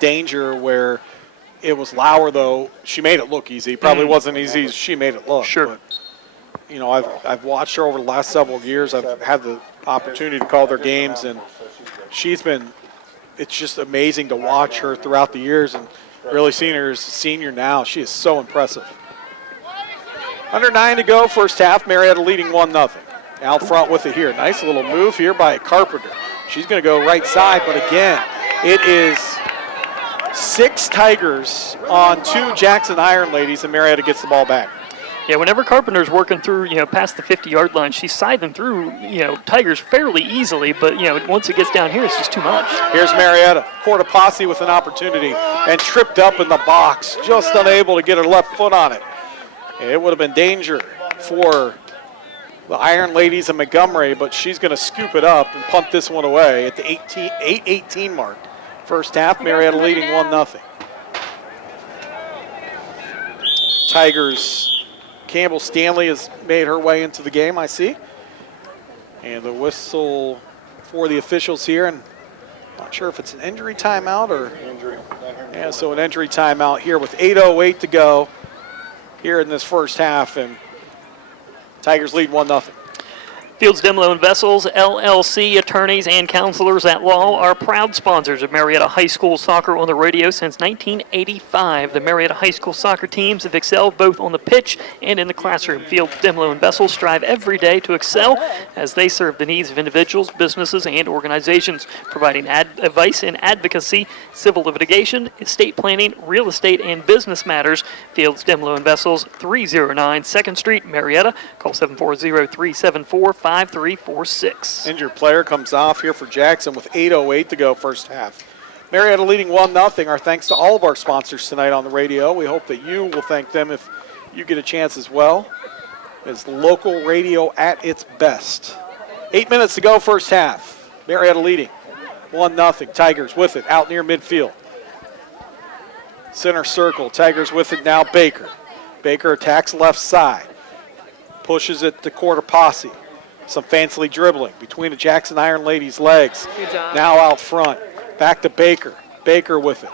danger where it was Lauer, though. She made it look easy. Probably wasn't easy as she made it look. Sure. But, I've watched her over the last several years. I've had the opportunity to call their games, and it's just amazing to watch her throughout the years, and really seeing her as a senior now. She is so impressive. Under 9 to go, first half. Marietta leading 1-0. Out front with it here. Nice little move here by Carpenter. She's going to go right side, but again, it is 6 Tigers on 2 Jackson Iron Ladies, and Marietta gets the ball back. Yeah, whenever Carpenter's working through, past the 50-yard line, she's siding through, Tigers fairly easily, but, once it gets down here, it's just too much. Here's Marietta. Cortopassi with an opportunity and tripped up in the box, just unable to get her left foot on it. It would have been danger for the Iron Ladies of Montgomery, but she's going to scoop it up and punt this one away at the 8:18 mark. First half, Marietta leading 1-0. Tigers. Campbell Stanley has made her way into the game, I see. And the whistle for the officials here. And not sure if it's an injury timeout or. Yeah, so an injury timeout here with 8:08 to go here in this first half. And Tigers lead 1-0. Fields, Demlo and Vessels, LLC, attorneys and counselors at law are proud sponsors of Marietta High School soccer on the radio since 1985. The Marietta High School soccer teams have excelled both on the pitch and in the classroom. Fields, Demlo and Vessels strive every day to excel as they serve the needs of individuals, businesses, and organizations, providing advice and advocacy, civil litigation, estate planning, real estate, and business matters. Fields, Demlo and Vessels, 309 2nd Street, Marietta. Call 740-374-5346. Injured player comes off here for Jackson with 8:08 to go first half. Marietta leading 1-0. Our thanks to all of our sponsors tonight on the radio. We hope that you will thank them if you get a chance as well. It's local radio at its best. 8 minutes to go first half. Marietta leading 1-0. Tigers with it out near midfield. Center circle. Tigers with it now. Baker attacks left side. Pushes it to Cortopassi. Some fancily dribbling between the Jackson Iron Ladies' legs. Good job. Now out front. Back to Baker. Baker with it.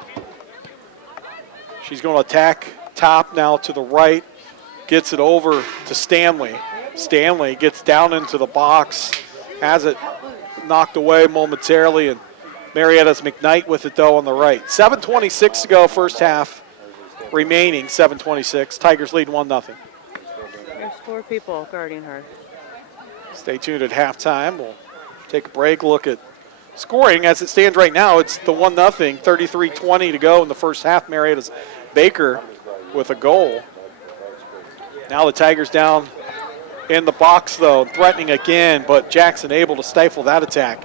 She's going to attack top now to the right. Gets it over to Stanley. Stanley gets down into the box. Has it knocked away momentarily. And Marietta's McKnight with it, though, on the right. 7:26 to go, first half. Remaining 7:26. Tigers lead 1-0. There's 4 people guarding her. Stay tuned at halftime. We'll take a break, look at scoring. As it stands right now, it's the 1-0, 33-20 to go in the first half. Marietta's Baker with a goal. Now the Tigers down in the box, though, threatening again, but Jackson able to stifle that attack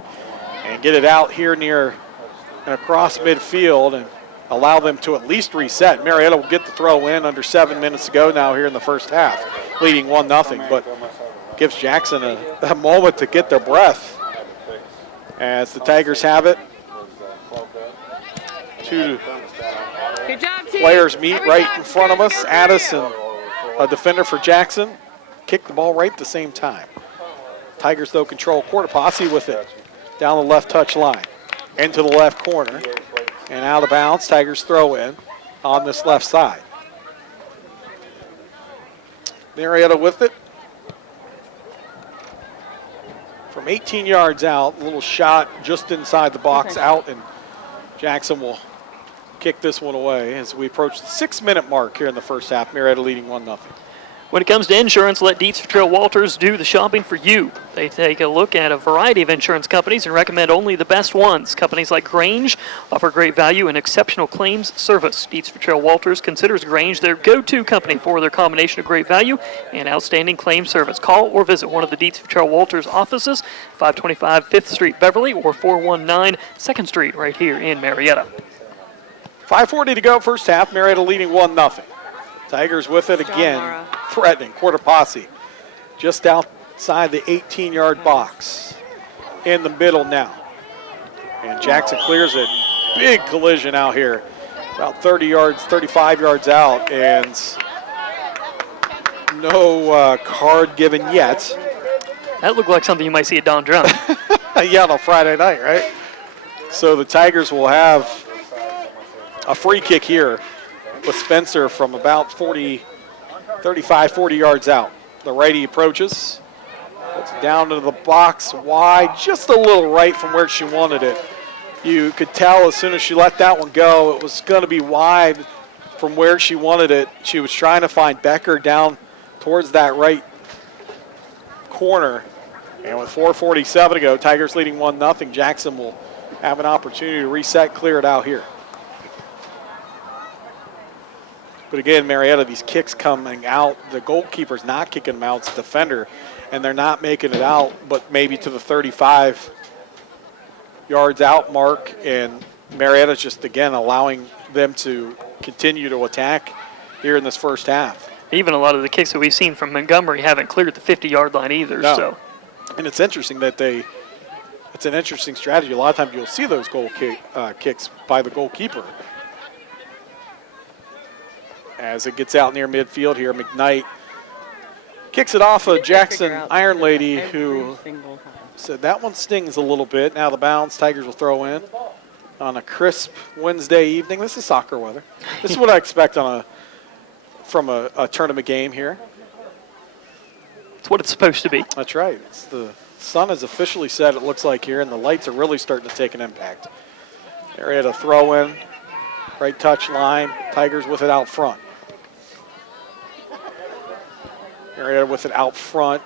and get it out here near and across midfield and allow them to at least reset. Marietta will get the throw in under 7 minutes to go now here in the first half, leading 1-0, but gives Jackson a moment to get their breath as the Tigers have it. 2 Good job, team. players meet right in front of us. Addison, a defender for Jackson, kicked the ball right at the same time. Tigers, though, control. Cortopassi with it down the left touch line into the left corner and out of bounds. Tigers throw in on this left side. Marietta with it. From 18 yards out, a little shot just inside the box, out, and Jackson will kick this one away as we approach the 6-minute mark here in the first half. Marietta leading 1-0. When it comes to insurance, let Dietz Futrell Walters do the shopping for you. They take a look at a variety of insurance companies and recommend only the best ones. Companies like Grange offer great value and exceptional claims service. Dietz Futrell Walters considers Grange their go-to company for their combination of great value and outstanding claim service. Call or visit one of the Dietz Futrell Walters offices, 525 5th Street, Beverly, or 419 2nd Street right here in Marietta. 5:40 to go first half. Marietta leading 1-0. Tigers with it again, threatening. Cortopassi just outside the 18-yard box. In the middle now. And Jackson clears it. Big collision out here. About 30 yards, 35 yards out, and no card given yet. That looked like something you might see at Don Drum. Yeah, on Friday night, right? So the Tigers will have a free kick here with Spencer from about 35, 40 yards out. The righty approaches. Puts it down into the box wide, just a little right from where she wanted it. You could tell as soon as she let that one go, it was going to be wide from where she wanted it. She was trying to find Becker down towards that right corner. And with 4:47 to go, Tigers leading 1-0. Jackson will have an opportunity to reset, clear it out here. But again, Marietta, these kicks coming out, the goalkeeper's not kicking them out, it's the defender, and they're not making it out, but maybe to the 35 yards out mark, and Marietta's just, again, allowing them to continue to attack here in this first half. Even a lot of the kicks that we've seen from Montgomery haven't cleared the 50-yard line either. No. So, and it's interesting that it's an interesting strategy. A lot of times you'll see those goal kicks by the goalkeeper. As it gets out near midfield here, McKnight kicks it off of Jackson Iron Lady, who said that one stings a little bit. Now the bounce, Tigers will throw in on a crisp Wednesday evening. This is soccer weather. This is what I expect from a tournament game here. It's what it's supposed to be. That's right. The sun has officially set, it looks like here, and the lights are really starting to take an impact. Marietta throw in, right touch line, Tigers with it out front. Marietta with it out front.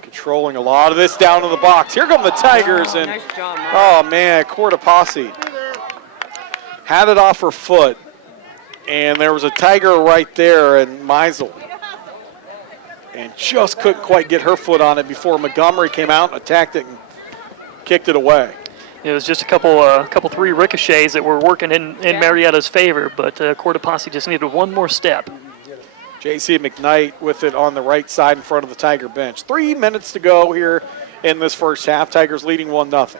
Controlling a lot of this down in the box. Here come the Tigers, and nice job, Mark. Oh man, Cortopassi had it off her foot, and there was a Tiger right there, and Meisel, and just couldn't quite get her foot on it before Montgomery came out and attacked it and kicked it away. It was just a couple three ricochets that were working in Marietta's favor, but Cortopassi just needed one more step. J.C. McKnight with it on the right side in front of the Tiger bench. 3 minutes to go here in this first half. Tigers leading 1-0.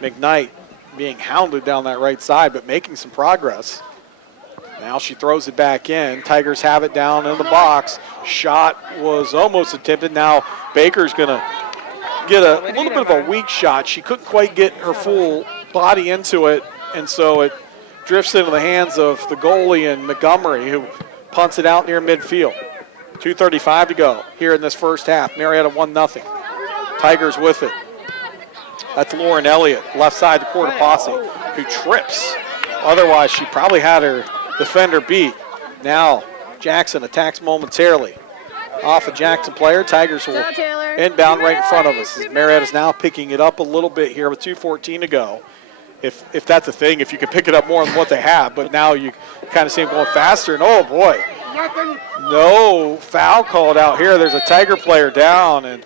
McKnight being hounded down that right side, but making some progress. Now she throws it back in. Tigers have it down in the box. Shot was almost attempted. Now Baker's going to get a little bit of a weak shot. She couldn't quite get her full body into it, and so it drifts into the hands of the goalie and Montgomery, who punts it out near midfield. 2:35 to go here in this first half. Marietta 1-0. Tigers with it. That's Lauren Elliott, left side to Cortopassi, who trips. Otherwise, she probably had her defender beat. Now Jackson attacks momentarily. Off a Jackson player. Tigers will inbound right in front of us. Marietta's now picking it up a little bit here with 2:14 to go. If that's a thing, if you can pick it up more than what they have, but now you kind of see them going faster, and oh boy, no foul called out here. There's a Tiger player down, and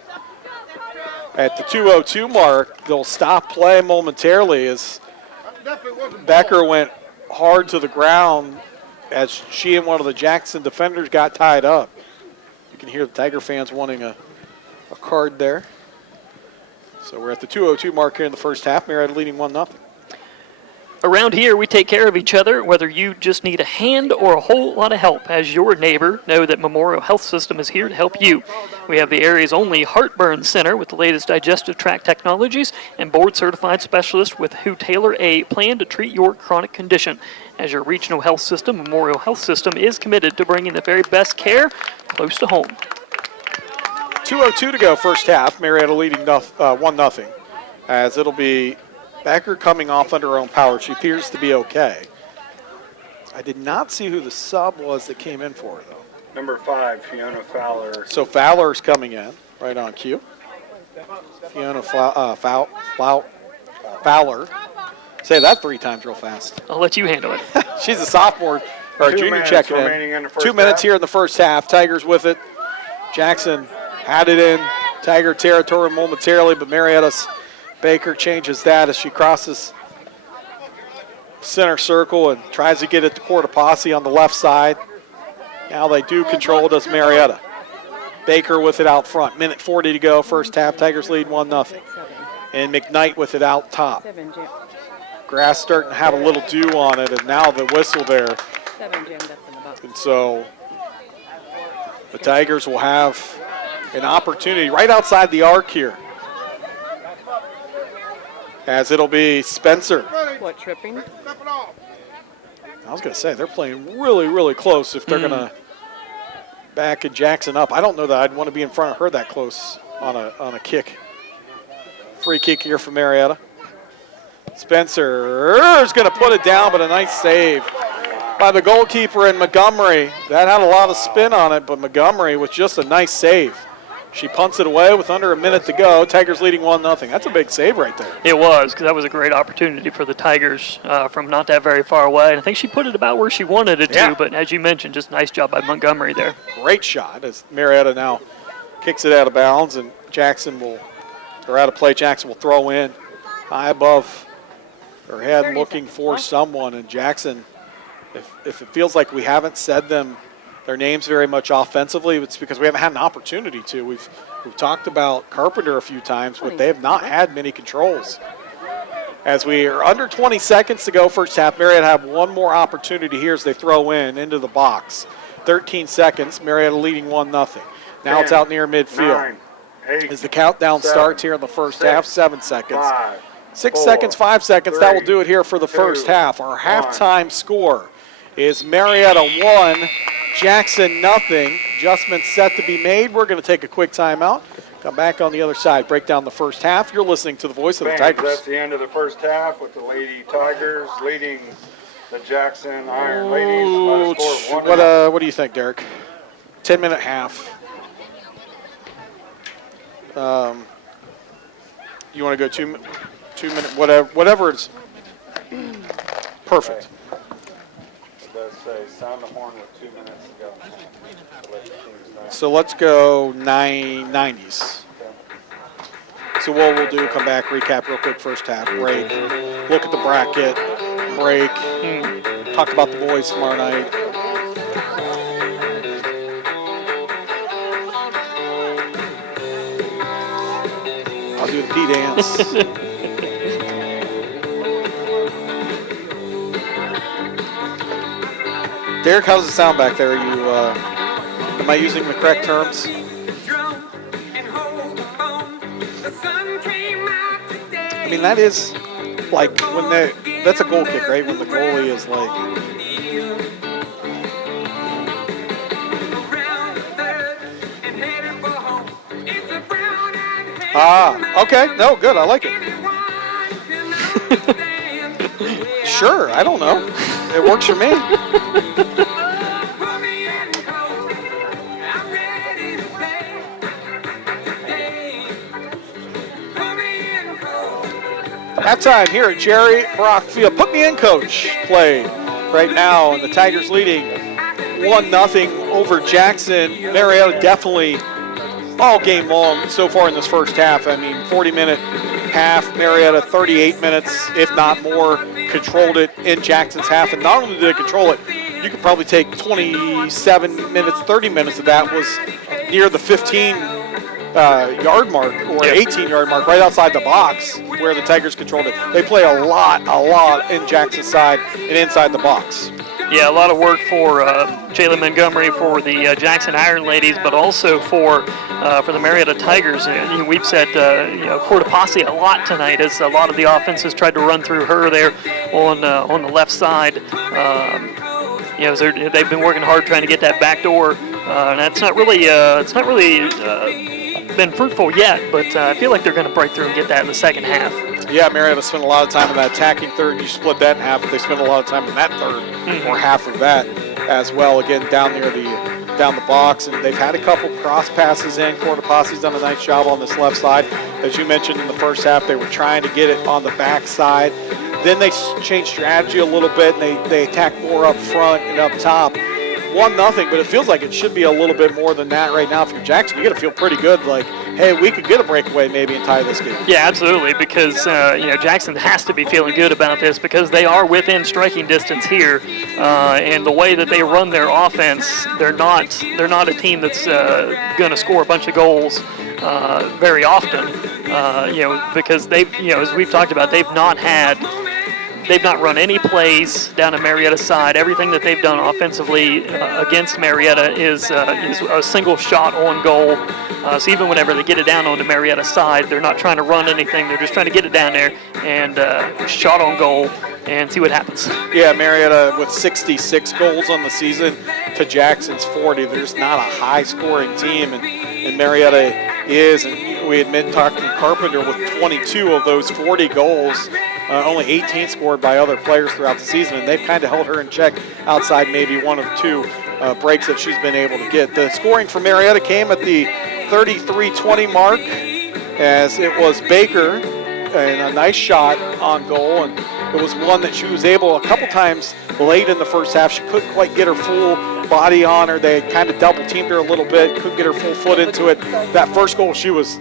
at the 2:02 mark, they'll stop play momentarily as Becker went hard to the ground as she and one of the Jackson defenders got tied up. You can hear the Tiger fans wanting a card there. So we're at the 2:02 mark here in the first half. Marietta leading 1-0. Around here, we take care of each other, whether you just need a hand or a whole lot of help. As your neighbor, know that Memorial Health System is here to help you. We have the area's only heartburn center with the latest digestive tract technologies and board-certified specialists who tailor a plan to treat your chronic condition. As your regional health system, Memorial Health System is committed to bringing the very best care close to home. 2:02 to go first half. Marietta leading 1-0 as it'll be Becker coming off under her own power. She appears to be okay. I did not see who the sub was that came in for her, though. Number 5, Fiona Fowler. So Fowler's coming in, right on cue. Fiona Fowler. Say that 3 times real fast. I'll let you handle it. She's a sophomore, or a junior checking in. 2 minutes here in the first half. Tigers with it. Jackson had it in Tiger territory momentarily, but Marietta's Baker changes that as she crosses center circle and tries to get it to Cortopassi on the left side. Now they do control it as Marietta. Baker with it out front. Minute 40 to go, first half. Tigers lead 1-0. And McKnight with it out top. Grass starting to have a little dew on it, and now the whistle there. And so the Tigers will have an opportunity right outside the arc here. As it'll be Spencer. What, tripping? I was going to say, they're playing really, really close if they're going to back Jackson up. I don't know that I'd want to be in front of her that close on a kick. Free kick here for Marietta. Spencer is going to put it down, but a nice save by the goalkeeper in Montgomery. That had a lot of spin on it, but Montgomery with just a nice save. She punts it away with under a minute to go. Tigers leading 1-0. That's a big save right there. It was, because that was a great opportunity for the Tigers from not that very far away. And I think she put it about where she wanted it to, but as you mentioned, just a nice job by Montgomery there. Great shot as Marietta now kicks it out of bounds, and Jackson will throw in high above her head looking for someone. And Jackson, if it feels like we haven't said their names very much offensively, it's because we haven't had an opportunity to. We've talked about Carpenter a few times, but they have not had many controls. As we are under 20 seconds to go first half, Marietta have one more opportunity here as they throw into the box. 13 seconds, Marietta leading 1-0. Now 10, it's out near midfield. 9, 8, as the countdown 7, starts here in the first 6, half, 7 seconds. 5, 6 4, seconds, 5 seconds, 3, that will do it here for the 2, first half. Our 1. halftime score is Marietta 1, Jackson 0. Adjustments set to be made. We're going to take a quick timeout. Come back on the other side, break down the first half. You're listening to the voice of the Tigers. That's the end of the first half with the Lady Tigers leading the Jackson Iron Ladies by a score of 1-0. What do you think, Derek? 10-minute half. You want to go 2 minute, whatever it's perfect. It does say sound the horn with 2 minutes to go. So let's go 90s. So what we'll do, come back, recap real quick first half, break, look at the bracket, break, talk about the boys tomorrow night. I'll do the P-dance. Derek, how does it sound back there? Am I using the correct terms? I mean, that is like that's a goal kick, right? When the goalie is like. Okay. No, good. I like it. Sure. I don't know. It works for me. Halftime here at Jerry Brock Field. Put me in, coach. Play right now, and the Tigers leading 1-0 over Jackson. Marietta definitely all game long so far in this first half. I mean, 40-minute half. Marietta 38 minutes, if not more, controlled it in Jackson's half. And not only did they control it, you could probably take 27 minutes, 30 minutes of that was near the 15-yard mark or 18-yard mark right outside the box where the Tigers controlled it. They play a lot in Jackson's side and inside the box. Yeah, a lot of work for Jaylen Montgomery for the Jackson Iron Ladies, but also for the Marietta Tigers. We've said Cortopassi a lot tonight as a lot of the offense has tried to run through her there on the left side. They've been working hard trying to get that back door, and that's not really been fruitful yet. But I feel like they're going to break through and get that in the second half. Yeah, Marietta spent a lot of time in that attacking third. You split that in half, but they spent a lot of time in that third, or half of that as well. Again, down the box, and they've had a couple cross passes in. Cortopassi's done a nice job on this left side. As you mentioned in the first half, they were trying to get it on the back side. Then they changed strategy a little bit, and they attack more up front and up top. 1-0, but it feels like it should be a little bit more than that right now. If you're Jackson, you got to feel pretty good. Like, hey, we could get a breakaway maybe and tie this game. Yeah, absolutely, because Jackson has to be feeling good about this because they are within striking distance here, and the way that they run their offense, they're not a team that's going to score a bunch of goals very often. because they've, as we've talked about, they've not run any plays down on Marietta's side. Everything that they've done offensively against Marietta is a single shot on goal. So even whenever they get it down onto Marietta's side, they're not trying to run anything. They're just trying to get it down there and shot on goal and see what happens. Yeah, Marietta with 66 goals on the season to Jackson's 40. There's not a high-scoring team, and Marietta is. And we admit talking Carpenter with 22 of those 40 goals. Only 18 scored by other players throughout the season, and they've kind of held her in check outside maybe one of two breaks that she's been able to get. The scoring for Marietta came at the 33-20 mark, as it was Baker and a nice shot on goal, and it was one that she was able a couple times late in the first half. She couldn't quite get her full body on her. They kind of double teamed her a little bit, couldn't get her full foot into it. That first goal, it was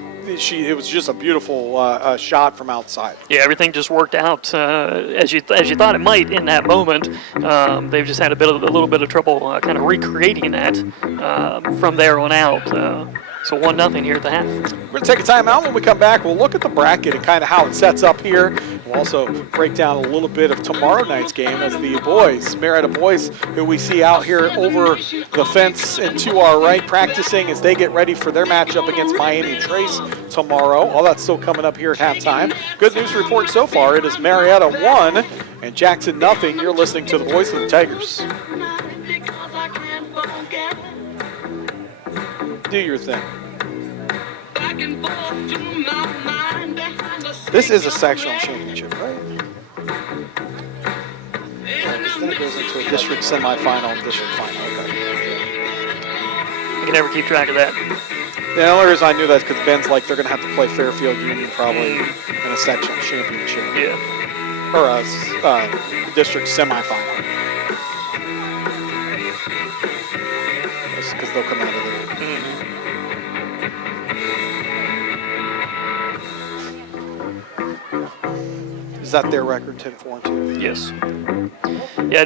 just a beautiful shot from outside. Yeah, everything just worked out as you thought it might in that moment. They've just had a little bit of trouble kind of recreating that from there on out. So 1-0 here at the half. We're going to take a timeout. When we come back, we'll look at the bracket and kind of how it sets up here. We'll also break down a little bit of tomorrow night's game as the boys, Marietta boys, who we see out here over the fence and to our right practicing as they get ready for their matchup against Miami Trace tomorrow. All that's still coming up here at halftime. Good news report so far. It is Marietta 1 and Jackson 0. You're listening to the voice of the Tigers. Do your thing. This is a sectional championship, right? Then it goes into a district semifinal and district final. Okay. You can never keep track of that. The only reason I knew that is because Ben's like they're going to have to play Fairfield Union probably in a sectional championship. Yeah. Or a district semifinal. That's because they'll come out of there. Is that their record, 10-4-2? Yes. Yeah, I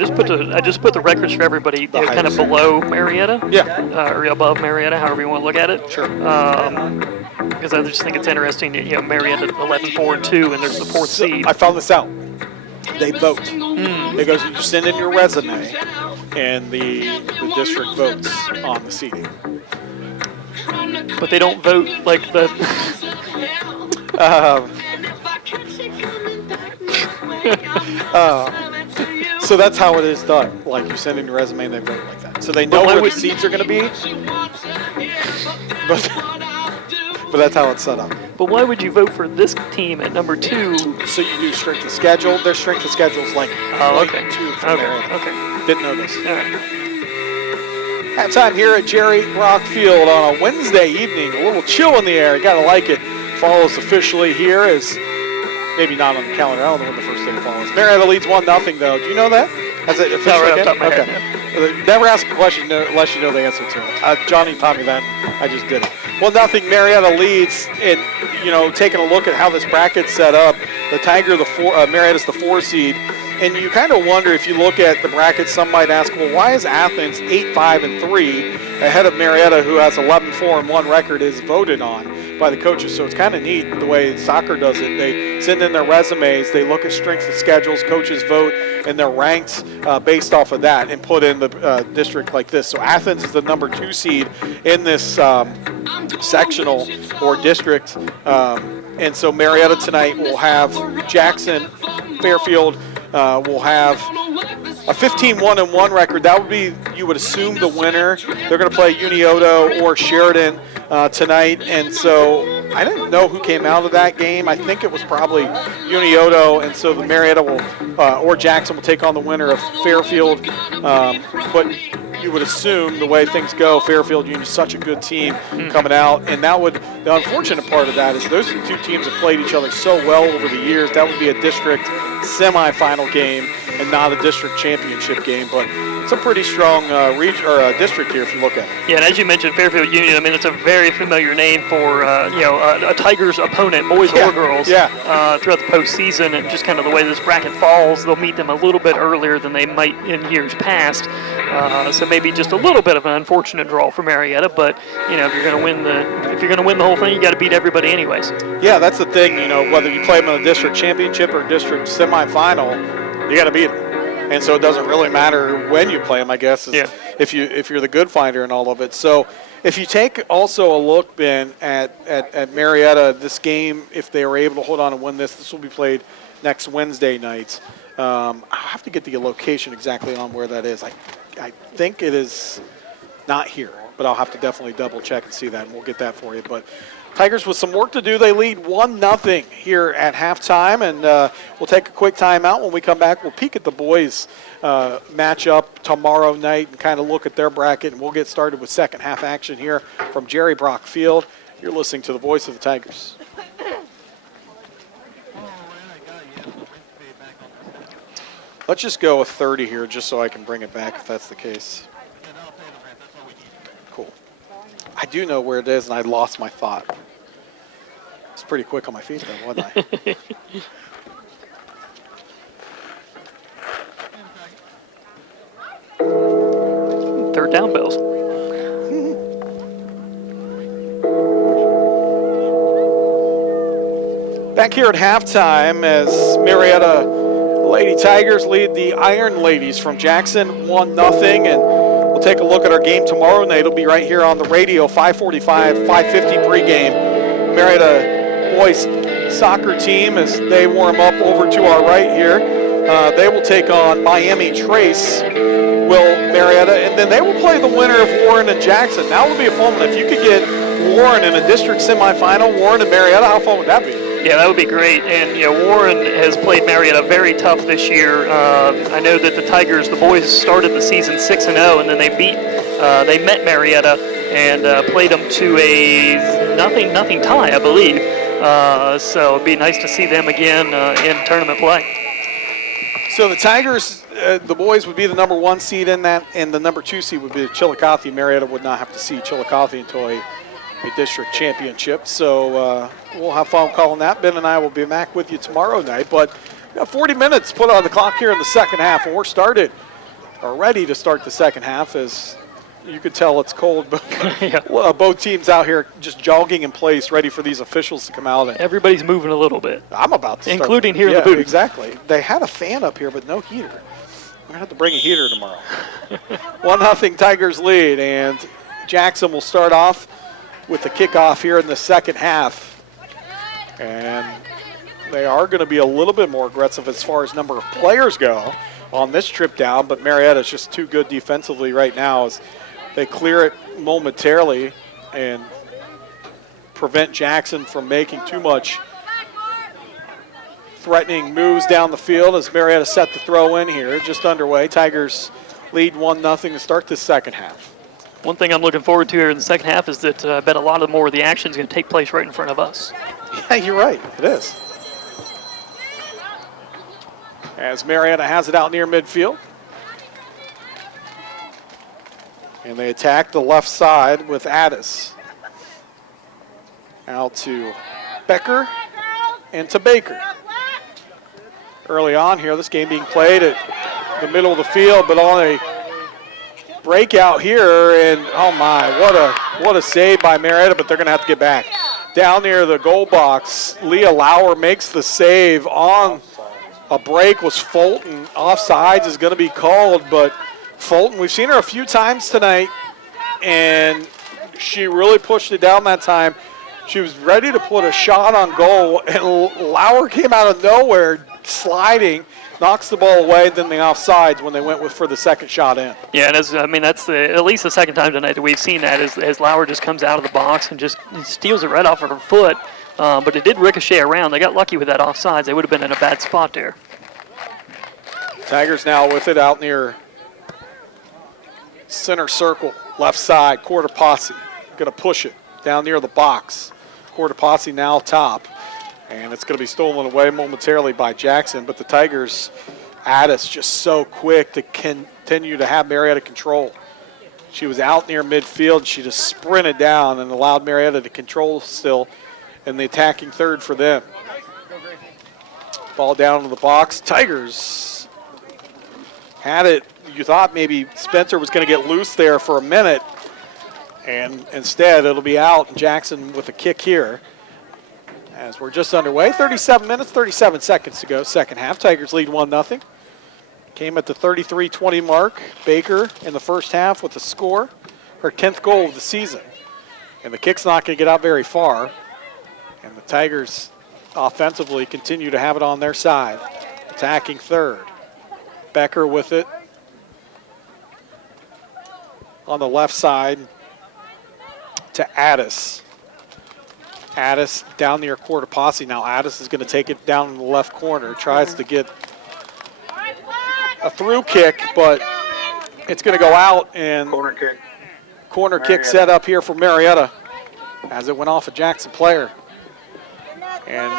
just put the records for everybody kind of below Marietta. Yeah. Or above Marietta, however you want to look at it. Sure. Because I just think it's interesting. Marietta 11-4-2, and there's the fourth seed. I found this out. They vote. It goes, you send in your resume, and the district votes on the seeding. But they don't vote like the. So that's how it is done. Like you send in your resume and they vote like that. So they know where the seats are going to be. But that's how it's set up. But why would you vote for this team at number 2? So you do strength of schedule. Their strength of schedule is like okay. 2 from there. Okay. Didn't know this. All right. Halftime here at Jerry Rock Field on a Wednesday evening. A little chill in the air. You gotta like it. Fall is officially here as maybe not on the calendar. I don't know when the first day of fall is. Marietta leads 1-0 though. Do you know that? Has it officially right off okay. Head. Never ask a question unless you know the answer to it. Johnny taught me that. I just did it. 1-0 Marietta leads, and taking a look at how this bracket's set up, the Tiger, Marietta's the 4 seed, and you kind of wonder if you look at the bracket, some might ask, well, why is Athens 8-5-3 ahead of Marietta, who has 11-4-1 record, is voted on by the coaches? So it's kind of neat the way soccer does it. They send in their resumes, they look at strength of schedules, coaches vote, and they're ranked based off of that and put in the district like this. So Athens is the number 2 seed in this sectional or district. And so Marietta tonight will have Jackson, Fairfield will have a 15-1-1 record. That would be, you would assume, the winner. They're going to play Unioto or Sheridan tonight. And so I didn't know who came out of that game. I think it was probably Unioto. And so the Marietta will, or Jackson will take on the winner of Fairfield. But you would assume the way things go, Fairfield Union is such a good team coming out. And that would, the unfortunate part of that is those two teams have played each other so well over the years. That would be a district semifinal game. and not a district championship game. But it's a pretty strong district here if you look at it. Yeah, and as you mentioned, Fairfield Union, I mean, it's a very familiar name for, a Tigers opponent, boys or girls, throughout the postseason. And just kind of the way this bracket falls, they'll meet them a little bit earlier than they might in years past. So maybe just a little bit of an unfortunate draw for Marietta, but if you're going to win the whole thing, you got to beat everybody anyways. Yeah, that's the thing. Whether you play them in a district championship or district semifinal, you got to beat them. And so it doesn't really matter when you play them, I guess, if you're the good finder and all of it. So if you take also a look, Ben, at Marietta, this game, if they are able to hold on and win this will be played next Wednesday night. I'll have to get the location exactly on where that is. I think it is not here, but I'll have to definitely double check and see that, and we'll get that for you. But Tigers with some work to do. They lead 1-0 here at halftime, and we'll take a quick timeout. When we come back, we'll peek at the boys' matchup tomorrow night and kind of look at their bracket, and we'll get started with second half action here from Jerry Brock Field. You're listening to the voice of the Tigers. Let's just go with 30 here just so I can bring it back if that's the case. Cool. I do know where it is, and I lost my thought. It's pretty quick on my feet, though, wasn't I? Third down, Bills. Back here at halftime as Marietta Lady Tigers lead the Iron Ladies from Jackson 1-0, and we'll take a look at our game tomorrow night. It'll be right here on the radio, 5:45, 5:50 pregame. Marietta boys soccer team as they warm up over to our right here. They will take on Miami Trace, will Marietta, and then they will play the winner of Warren and Jackson. That would be a fun one. If you could get Warren in a district semifinal, Warren and Marietta, how fun would that be? Yeah, that would be great. And, Warren has played Marietta very tough this year. I know that the Tigers, the boys started the season 6-0, and then they met Marietta and played them to a nothing tie, I believe. So it'd be nice to see them again in tournament play. So the Tigers, the boys would be the number 1 seed in that, and the number 2 seed would be Chillicothe. Marietta would not have to see Chillicothe until a district championship. So we'll have fun calling that. Ben and I will be back with you tomorrow night. But we got 40 minutes put on the clock here in the second half, and we're ready to start the second half. As you could tell, it's cold, but both teams out here just jogging in place, ready for these officials to come out. And everybody's moving a little bit. I'm about to start. Including here in the booth. Exactly. They had a fan up here, but no heater. We're going to have to bring a heater tomorrow. 1-0 Tigers lead, and Jackson will start off with the kickoff here in the second half. And they are going to be a little bit more aggressive as far as number of players go on this trip down, but Marietta's just too good defensively right now as they clear it momentarily and prevent Jackson from making too much threatening moves down the field as Marietta set the throw in here, just underway. Tigers lead 1-0 to start this second half. One thing I'm looking forward to here in the second half is that I bet a lot more of the action is going to take place right in front of us. Yeah, you're right. It is. As Marietta has it out near midfield. And they attack the left side with Addis. Out to Becker and to Baker. Early on here, this game being played at the middle of the field, but on a breakout here, and oh my, what a save by Marietta, but they're going to have to get back. Down near the goal box, Leah Lauer makes the save on a break. Was Fulton. Offsides is going to be called, but Fulton, we've seen her a few times tonight, and she really pushed it down that time. She was ready to put a shot on goal, and Lauer came out of nowhere, sliding, knocks the ball away, then the offsides when they went for the second shot in. Yeah, and that's at least the second time tonight that we've seen that as Lauer just comes out of the box and just steals it right off of her foot. But it did ricochet around. They got lucky with that offsides. They would have been in a bad spot there. Tigers now with it out near center circle, left side, quarter posse. Going to push it down near the box. Quarter posse now top. And it's going to be stolen away momentarily by Jackson, but the Tigers Addis just so quick to continue to have Marietta control. She was out near midfield, and she just sprinted down and allowed Marietta to control still in the attacking third for them. Ball down to the box. Tigers had it. You thought maybe Spencer was going to get loose there for a minute, and instead it'll be out, and Jackson with a kick here. As we're just underway, 37 minutes, 37 seconds to go, second half. Tigers lead 1-0. Came at the 33-20 mark. Baker in the first half with the score, her 10th goal of the season. And the kick's not going to get out very far. And the Tigers offensively continue to have it on their side. Attacking third. Becker with it on the left side to Addis. Addis down near Cortopassi. Now Addis is going to take it down in the left corner. Tries to get a through kick, but it's going to go out, and corner kick set up here for Marietta as it went off a Jackson player. And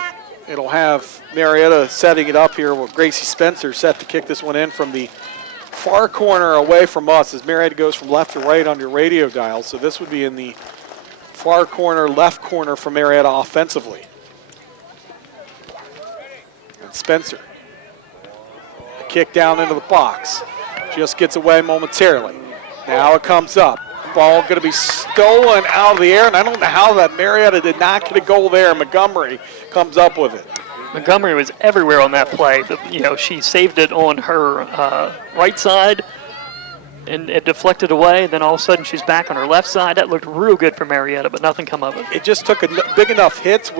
it'll have Marietta setting it up here with Gracie Spencer set to kick this one in from the far corner away from us as Marietta goes from left to right on your radio dial. So this would be in the far corner, left corner for Marietta offensively. And Spencer. A kick down into the box. Just gets away momentarily. Now it comes up. Ball going to be stolen out of the air, and I don't know how that Marietta did not get a goal there. Montgomery comes up with it. Montgomery was everywhere on that play. She saved it on her right side, and it deflected away. Then all of a sudden she's back on her left side. That looked real good for Marietta, but nothing come of it. It just took big enough hits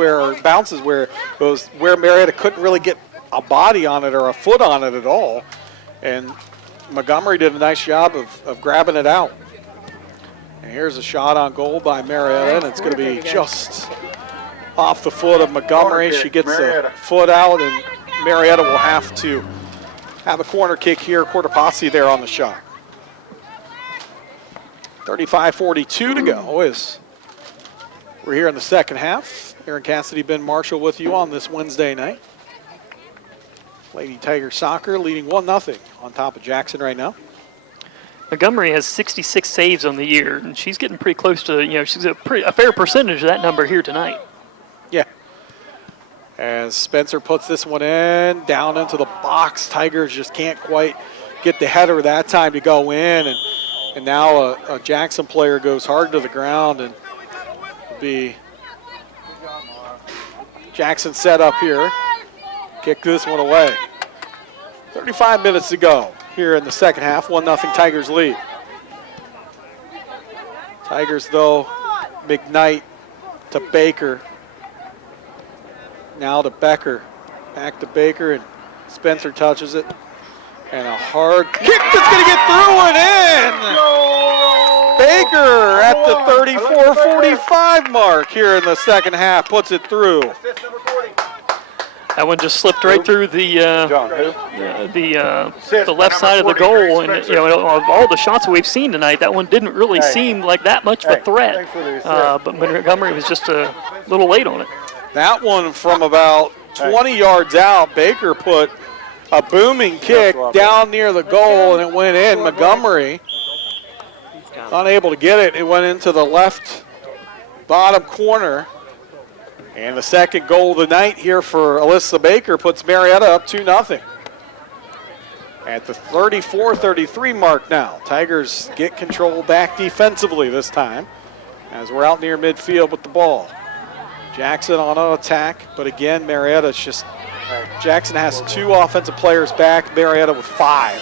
bounces where Marietta couldn't really get a body on it or a foot on it at all. And Montgomery did a nice job of grabbing it out. And here's a shot on goal by Marietta, and it's going to be just off the foot of Montgomery. She gets the foot out, and Marietta will have to have a corner kick here. Cortopassi there on the shot. 35-42 to go as we're here in the second half. Aaron Cassidy, Ben Marshall with you on this Wednesday night. Lady Tiger Soccer leading 1-0 on top of Jackson right now. Montgomery has 66 saves on the year, and she's getting pretty close to, she's a fair percentage of that number here tonight. Yeah. As Spencer puts this one in, down into the box. Tigers just can't quite get the header that time to go in, and now a Jackson player goes hard to the ground, and it'll be Jackson set up here. Kick this one away. 35 minutes to go here in the second half. 1-0 Tigers lead. Tigers, though, McKnight to Baker. Now to Becker. Back to Baker, and Spencer touches it. And a hard kick that's going to get through and in. Baker at the 34-45 mark here in the second half puts it through. That one just slipped right through the left side of the goal, and of all the shots that we've seen tonight, that one didn't really seem like that much of a threat. But Montgomery was just a little late on it. That one from about 20 yards out, Baker put a booming kick down near the goal, and it went in. Montgomery unable to get it. It went into the left bottom corner. And the second goal of the night here for Alyssa Baker puts Marietta up 2-0. At the 34-33 mark now. Tigers get control back defensively this time as we're out near midfield with the ball. Jackson on an attack, but again, Marietta's just, Jackson has 2 offensive players back, Marietta with 5.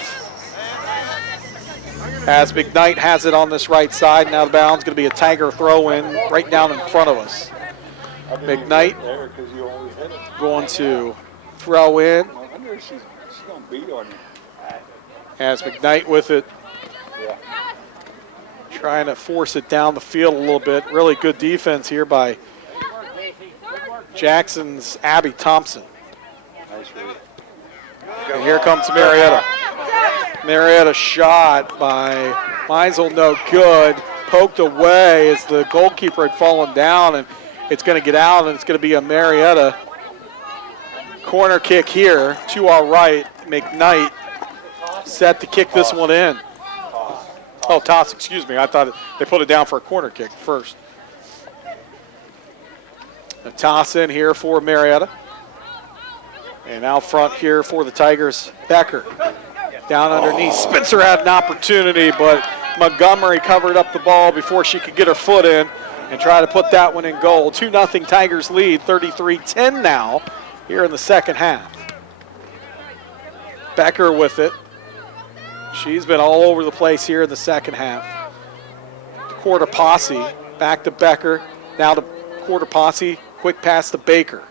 As McKnight has it on this right side, now the bound's going to be a Tiger throw-in right down in front of us. McKnight going to throw in. As McKnight with it. Trying to force it down the field a little bit. Really good defense here by Jackson's Abby Thompson. And here comes Marietta. Marietta shot by Meisel, no good. Poked away as the goalkeeper had fallen down, and it's going to get out, and it's going to be a Marietta corner kick here to our right. McKnight set to kick this one in. Oh, toss, excuse me. I thought they put it down for a corner kick first. A toss in here for Marietta. And out front here for the Tigers, Becker. Down underneath. Spencer had an opportunity, but Montgomery covered up the ball before she could get her foot in and try to put that one in goal. 2-0 Tigers lead, 33-10 now here in the second half. Becker with it. She's been all over the place here in the second half. The quarter posse, back to Becker. Now to quarter posse, quick pass to Baker.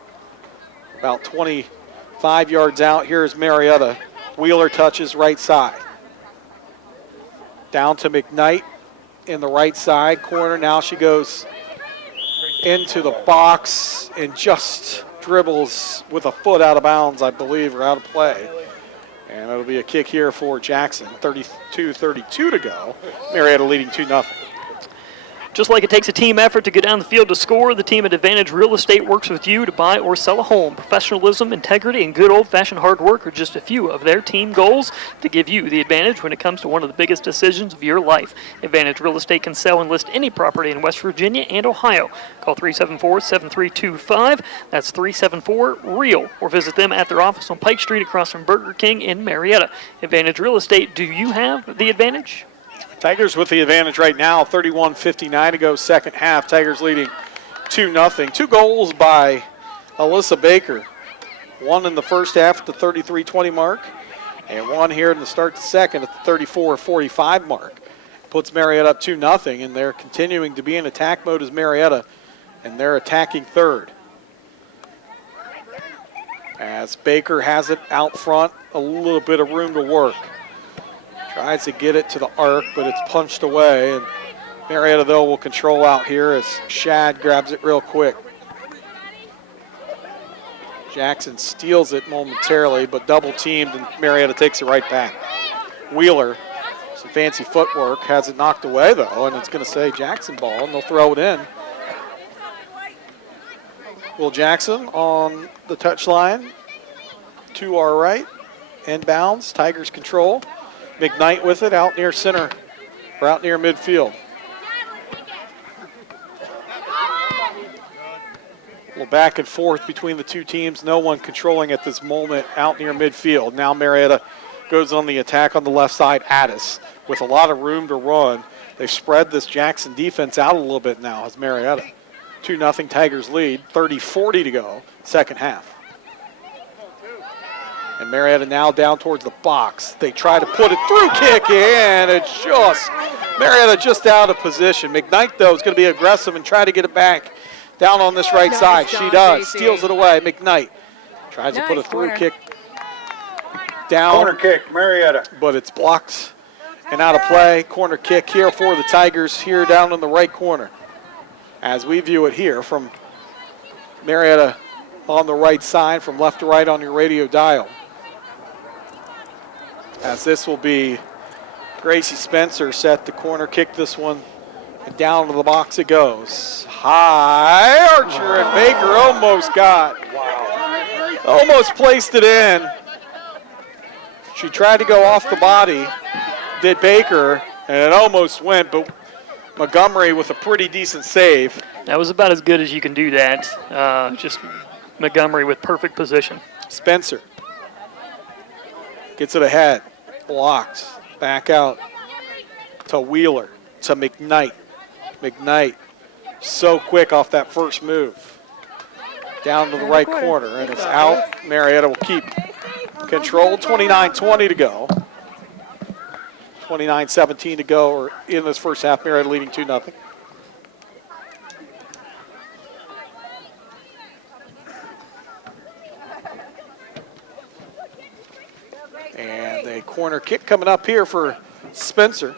About 25 yards out, here's Marietta. Wheeler touches right side. Down to McKnight in the right side corner. Now she goes into the box and just dribbles with a foot out of bounds, I believe, or out of play. And it'll be a kick here for Jackson. 32-32 to go. Marietta leading 2-0. Just like it takes a team effort to get down the field to score, the team at Advantage Real Estate works with you to buy or sell a home. Professionalism, integrity, and good old-fashioned hard work are just a few of their team goals to give you the advantage when it comes to one of the biggest decisions of your life. Advantage Real Estate can sell and list any property in West Virginia and Ohio. Call 374-7325. That's 374-REAL. Or visit them at their office on Pike Street across from Burger King in Marietta. Advantage Real Estate, do you have the advantage? Tigers with the advantage right now, 31:59 to go, second half. Tigers leading 2-0. 2 goals by Alyssa Baker. One in the first half at the 33-20 mark, and one here in the start to second at the 34-45 mark. Puts Marietta up 2-0, and they're continuing to be in attack mode as Marietta, and they're attacking third. As Baker has it out front, a little bit of room to work. Tries to get it to the arc, but it's punched away. And Marietta, though, will control out here as Shad grabs it real quick. Jackson steals it momentarily, but double teamed, and Marietta takes it right back. Wheeler, some fancy footwork, has it knocked away, though, and it's going to say Jackson ball, and they'll throw it in. Will Jackson on the touchline to our right, inbounds, Tigers control. McKnight with it out near center, or out near midfield. A little back and forth between the two teams. No one controlling at this moment out near midfield. Now Marietta goes on the attack on the left side. Addis with a lot of room to run. They've spread this Jackson defense out a little bit now as Marietta. 2-0 Tigers lead, 30-40 to go, second half. And Marietta now down towards the box. They try to put it through, kick in. It's just, Marietta just out of position. McKnight, though, is going to be aggressive and try to get it back down on this right side. She does, steals it away. McKnight tries to put a through kick down. Corner kick, Marietta. But it's blocked and out of play. Corner kick here for the Tigers here down in the right corner. As we view it here from Marietta on the right side, from left to right on your radio dial. As this will be Gracie Spencer set to corner kick this one, and down to the box it goes. High, Archer and Baker almost got, almost placed it in. She tried to go off the body, did Baker, and it almost went, but Montgomery with a pretty decent save. That was about as good as you can do that. Just Montgomery with perfect position. Spencer gets it ahead, blocked, back out to Wheeler, to McKnight. McKnight so quick off that first move. Down to the right corner, and it's out. Marietta will keep control. 29-20 to go. 29-17 to go, or in this first half, Marietta leading 2-0. And a corner kick coming up here for Spencer.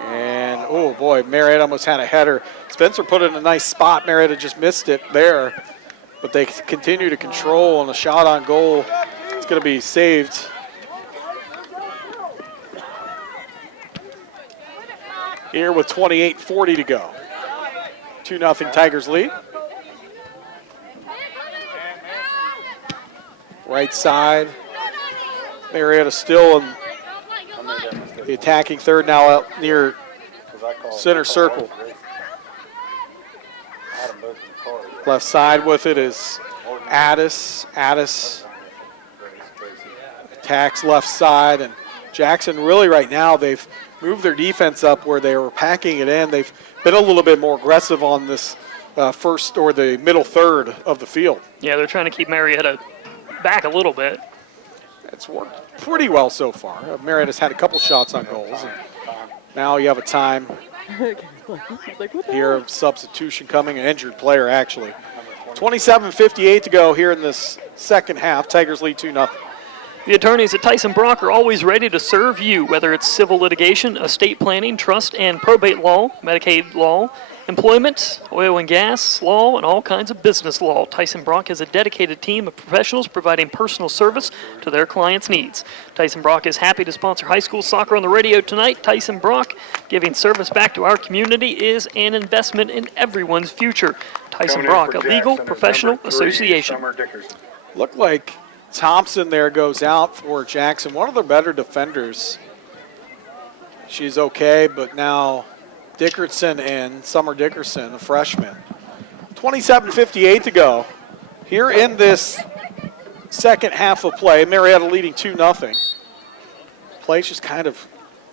And, oh boy, Marietta almost had a header. Spencer put it in a nice spot. Marietta just missed it there. But they continue to control, and a shot on goal. It's going to be saved. Here with 28:40 to go. 2-0 Tigers lead. Right side. Marietta still in the attacking third, now out near center circle. Left side with it is Addis. Addis attacks left side, and Jackson really right now they've moved their defense up where they were packing it in. They've been a little bit more aggressive on this first or the middle third of the field. Yeah, they're trying to keep Marietta back a little bit. It's worked pretty well so far. Marietta's had a couple shots on goals, and now you have a time here of substitution coming, an injured player actually. 27:58 to go here in this second half. Tigers lead 2-0. The attorneys at Tyson Brock are always ready to serve you, whether it's civil litigation, estate planning, trust and probate law, Medicaid law, employment, oil and gas law, and all kinds of business law. Tyson Brock has a dedicated team of professionals providing personal service to their clients' needs. Tyson Brock is happy to sponsor high school soccer on the radio tonight. Tyson Brock, giving service back to our community, is an investment in everyone's future. Tyson Brock, a legal professional association. Looked like Thompson there goes out for Jackson, one of their better defenders. She's okay, but now Dickerson in, Summer Dickerson, a freshman. 27:58 to go. Here in this second half of play, Marietta leading 2-0. Play's just kind of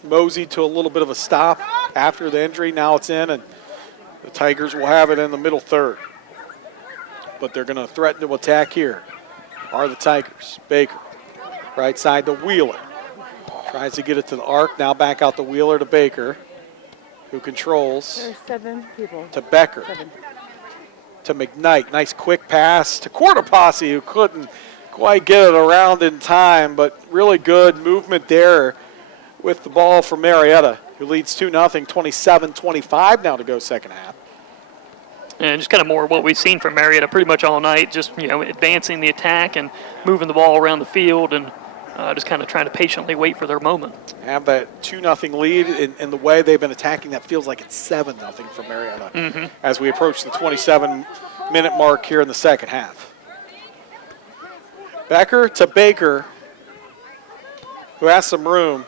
moseyed to a little bit of a stop after the injury. Now it's in, and the Tigers will have it in the middle third. But they're going to threaten to attack here. Are the Tigers. Baker, right side to Wheeler. Tries to get it to the arc, now back out the Wheeler to Baker, who controls. There's 7 people. To Becker. 7. To McKnight. Nice quick pass to Quarterposse, who couldn't quite get it around in time, but really good movement there with the ball for Marietta, who leads 2-0, 27-25 now to go second half. And just kind of more what we've seen from Marietta pretty much all night, just, advancing the attack and moving the ball around the field and just kind of trying to patiently wait for their moment. Have that 2-0 lead in the way they've been attacking. That feels like it's 7-0 for Marietta as we approach the 27-minute mark here in the second half. Becker to Baker, who has some room,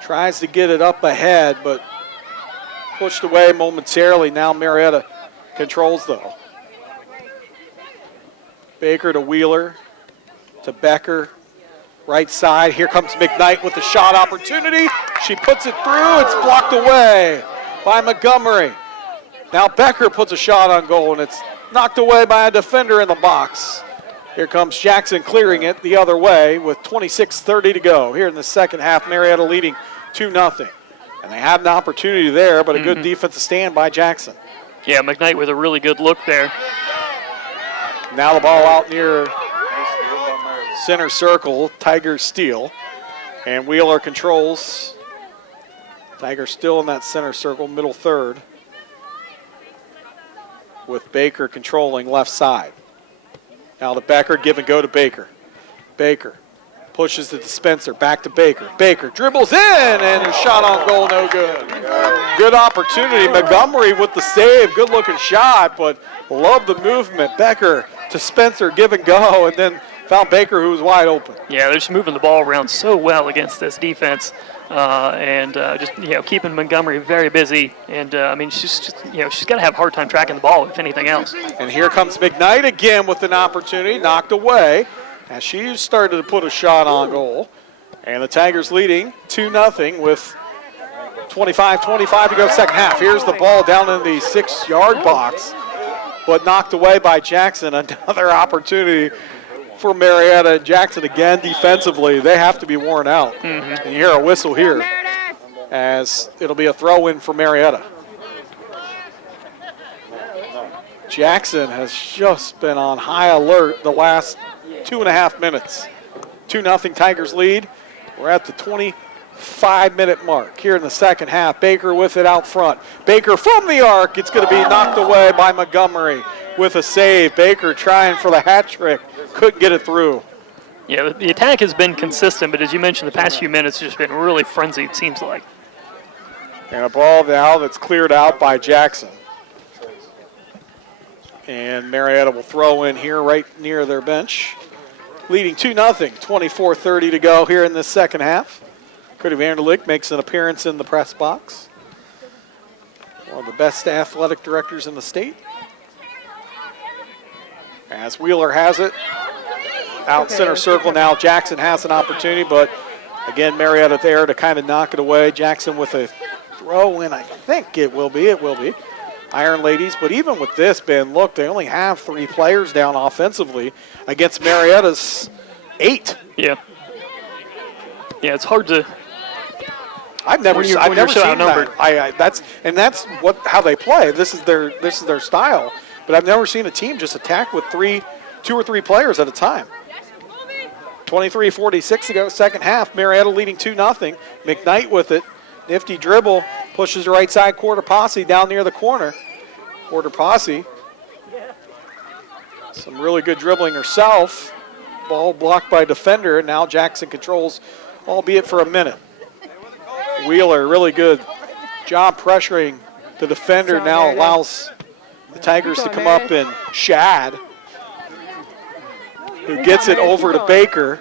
tries to get it up ahead, but pushed away momentarily. Now Marietta controls, though. Baker to Wheeler, to Becker, right side. Here comes McKnight with the shot opportunity. She puts it through. It's blocked away by Montgomery. Now Becker puts a shot on goal, and it's knocked away by a defender in the box. Here comes Jackson clearing it the other way with 26:30 to go. Here in the second half, Marietta leading 2-0. And they had an opportunity there, but a good defensive stand by Jackson. Yeah, McKnight with a really good look there. Now the ball out near center circle, Tigers steal. And Wheeler controls. Tigers still in that center circle, middle third. With Baker controlling left side. Now to Becker, give and go to Baker. Baker pushes the dispenser, back to Baker. Baker dribbles in, and a shot on goal, no good. Good opportunity. Montgomery with the save, good looking shot, but love the movement. Becker to Spencer, give and go, and then found Baker, who was wide open. Yeah, they're just moving the ball around so well against this defense, and just keeping Montgomery very busy. And she's got to have a hard time tracking the ball, if anything else. And here comes McKnight again with an opportunity, knocked away, as she started to put a shot on goal. And the Tigers leading 2-0 with 25-25 to go second half. Here's the ball down in the 6-yard box, but knocked away by Jackson. Another opportunity for Marietta. Jackson again defensively. They have to be worn out. And you hear a whistle here as it'll be a throw-in for Marietta. Jackson has just been on high alert the last 2.5 minutes. 2-0 Tigers lead. We're at the 25-minute mark here in the second half. Baker with it out front. Baker from the arc. It's going to be knocked away by Montgomery with a save. Baker trying for the hat trick. Couldn't get it through. Yeah, the attack has been consistent, but as you mentioned, the past few minutes has just been really frenzied, it seems like. And a ball now that's cleared out by Jackson. And Marietta will throw in here right near their bench. leading 2-0, 24:30 to go here in the second half. Cody Vanderlick makes an appearance in the press box. One of the best athletic directors in the state. As Wheeler has it, out center circle now. Jackson has an opportunity, but again, Marietta there to kind of knock it away. Jackson with a throw in, I think it will be. Iron Ladies, but even with this, Ben, look, they only have 3 players down offensively against Marietta's 8. Yeah. Yeah, it's hard to. I've never seen that. That's how they play. This is their style. But I've never seen a team just attack with 2 or 3 players at a time. 23:46 to go, second half. Marietta leading 2-0. McKnight with it. Nifty dribble, pushes the right side. Quarter Posse down near the corner. Quarter Posse. Some really good dribbling herself. Ball blocked by defender, and now Jackson controls, albeit for a minute. Wheeler, really good job pressuring the defender. Now allows the Tigers to come up, and Shad, who gets it over to Baker.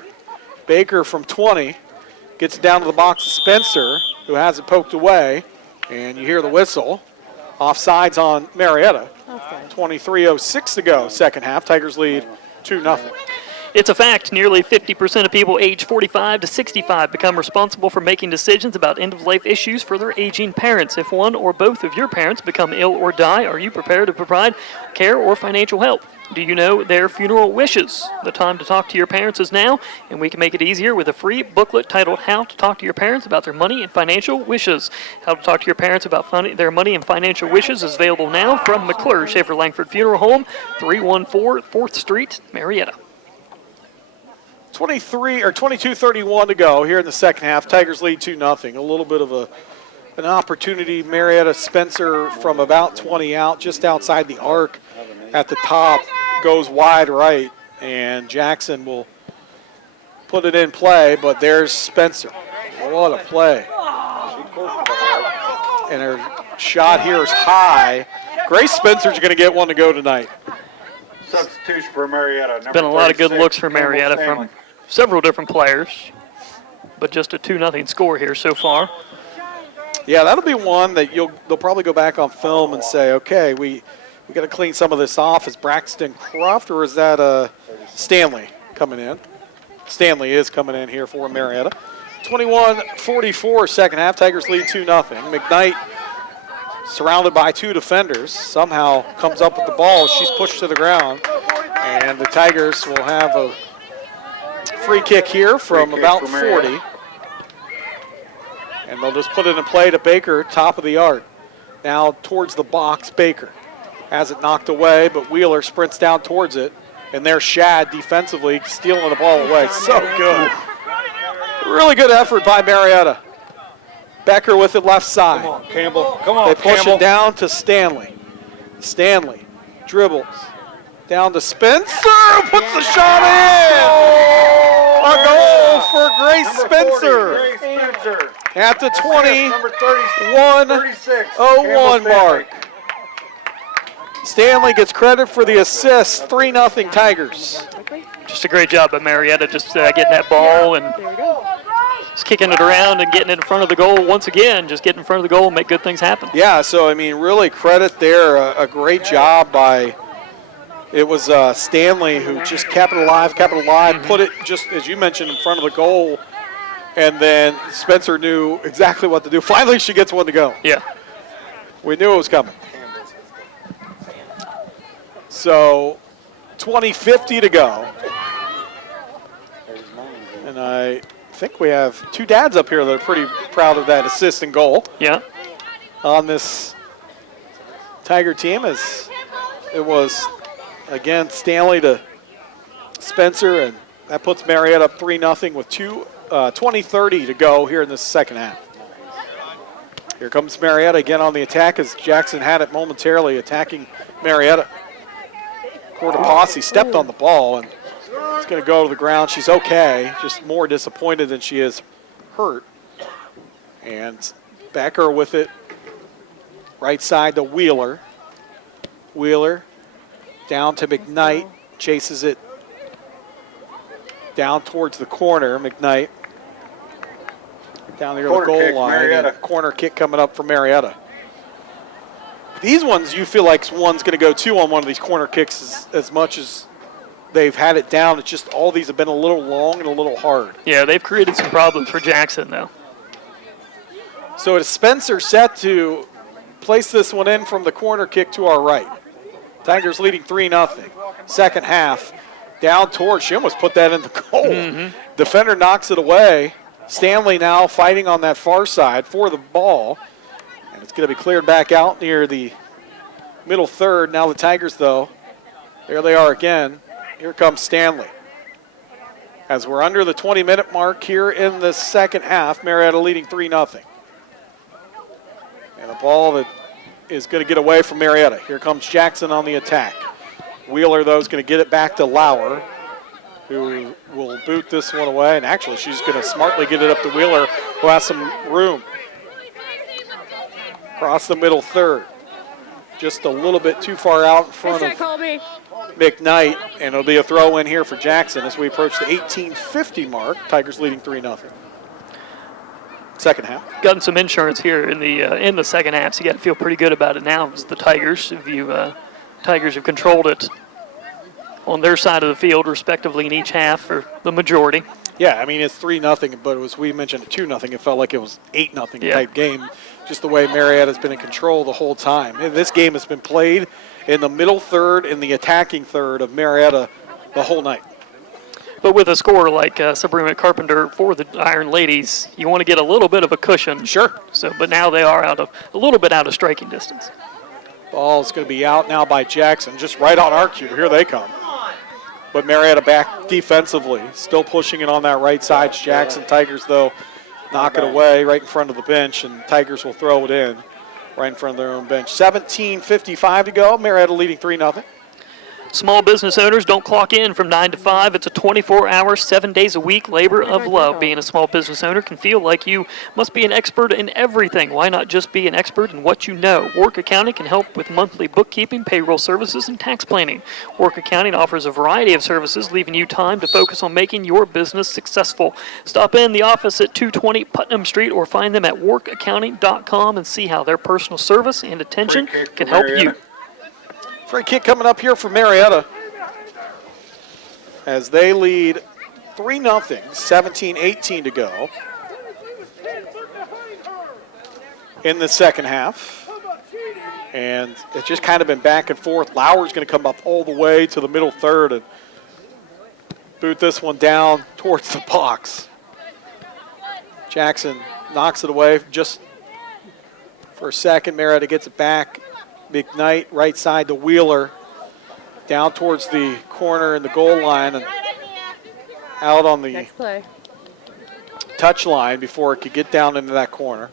Baker from 20 gets it down to the box of Spencer, who has it poked away, and you hear the whistle. Offsides on Marietta. 23:06 to go, second half. Tigers lead 2-0. It's a fact, nearly 50% of people aged 45 to 65 become responsible for making decisions about end-of-life issues for their aging parents. If one or both of your parents become ill or die, are you prepared to provide care or financial help? Do you know their funeral wishes? The time to talk to your parents is now, and we can make it easier with a free booklet titled How to Talk to Your Parents About Their Money and Financial Wishes. How to Talk to Your Parents About Their Money and Financial Wishes is available now from McClure Schaefer Langford Funeral Home, 314 4th Street, Marietta. 22:31 to go here in the second half. Tigers lead 2-0. A little bit of an opportunity. Marietta Spencer from about 20 out, just outside the arc at the top, goes wide right, and Jackson will put it in play, but there's Spencer. What a play. And her shot here is high. Grace Spencer's going to get one to go tonight. Substitution for Marietta. Been a lot of good looks for Marietta from several different players, but just a 2-0 score here so far. Yeah, that'll be one that they'll probably go back on film and say, okay, we got to clean some of this off. Is Braxton Croft, or is that Stanley coming in? Stanley is coming in here for Marietta. 21:44 second half. Tigers lead 2-0. McKnight, surrounded by 2 defenders, somehow comes up with the ball. She's pushed to the ground, and the Tigers will have a free kick here from about 40. And they'll just put it in play to Baker, top of the arc. Now towards the box, Baker has it knocked away, but Wheeler sprints down towards it. And there's Shad defensively stealing the ball away. So good. Really good effort by Marietta. Becker with it left side. Come on, Campbell. Come on, They push Campbell. it down to Stanley. Stanley dribbles down to Spencer. Puts the shot in. A goal for Grace Spencer. Grace Spencer. At the Number 36. 21:01 mark. Stanley gets credit for the assist. 3-0 Tigers. Just a great job by Marietta, just getting that ball and just kicking it around and getting it in front of the goal once again. Just get in front of the goal and make good things happen. Yeah, so I mean, really credit there. A great job by, it was Stanley who just kept it alive, put it just, as you mentioned, in front of the goal. And then Spencer knew exactly what to do. Finally, she gets one to go. Yeah. We knew it was coming. So, 20:50 to go. And I think we have 2 dads up here that are pretty proud of that assist and goal. Yeah. On this Tiger team, as it was, again, Stanley to Spencer, and that puts Marietta up 3-0 with 20:30 to go here in the second half. Here comes Marietta again on the attack as Jackson had it momentarily attacking Marietta. Quarter Posse stepped on the ball, and it's going to go to the ground. She's okay, just more disappointed than she is hurt. And Becker with it, right side to Wheeler. Wheeler down to McKnight, chases it Down towards the corner, McKnight. Down near the goal line. Corner kick coming up for Marietta. These ones, you feel like one's going to go 2 on one of these corner kicks as much as they've had it down. It's just all these have been a little long and a little hard. Yeah, they've created some problems for Jackson, though. So it's Spencer set to place this one in from the corner kick to our right. Tigers leading 3-0. Second half, down towards, she almost put that in the goal. Defender knocks it away. Stanley now fighting on that far side for the ball. And it's going to be cleared back out near the middle third. Now the Tigers, though, there they are again. Here comes Stanley. As we're under the 20-minute mark here in the second half, Marietta leading 3-0. And a ball that is going to get away from Marietta. Here comes Jackson on the attack. Wheeler, though, is going to get it back to Lauer, who will boot this one away. And actually, she's going to smartly get it up to Wheeler, who has some room. Across the middle third. Just a little bit too far out in front of McKnight. And it'll be a throw in here for Jackson as we approach the 18:50 mark. Tigers leading 3-0. Second half. Gotten some insurance here in the second half, so you got to feel pretty good about it now. It's the Tigers. Tigers have controlled it on their side of the field, respectively, in each half for the majority. Yeah, I mean, it's 3-0, but it was, we mentioned 2-0. It felt like it was 8-0 type game, just the way Marietta's been in control the whole time. And this game has been played in the middle third and the attacking third of Marietta the whole night. But with a score like Sabrina Carpenter for the Iron Ladies, you want to get a little bit of a cushion. Sure. So, but now they are a little bit out of striking distance. Ball is going to be out now by Jackson, just right on our cue. Here they come. But Marietta back defensively, still pushing it on that right side. Jackson. Tigers, though, knock it away right in front of the bench, and Tigers will throw it in right in front of their own bench. 17:55 to go. Marietta leading 3-0. Small business owners don't clock in from 9 to 5. It's a 24-hour, 7 days a week labor of love. Being a small business owner can feel like you must be an expert in everything. Why not just be an expert in what you know? Work Accounting can help with monthly bookkeeping, payroll services, and tax planning. Work Accounting offers a variety of services, leaving you time to focus on making your business successful. Stop in the office at 220 Putnam Street or find them at workaccounting.com and see how their personal service and attention can help you. Free kick coming up here for Marietta as they lead 3-0, 17:18 to go in the second half. And it's just kind of been back and forth. Lauer's going to come up all the way to the middle third and boot this one down towards the box. Jackson knocks it away just for a second. Marietta gets it back. McKnight, right side to Wheeler, down towards the corner and the goal line and out on the touch line before it could get down into that corner.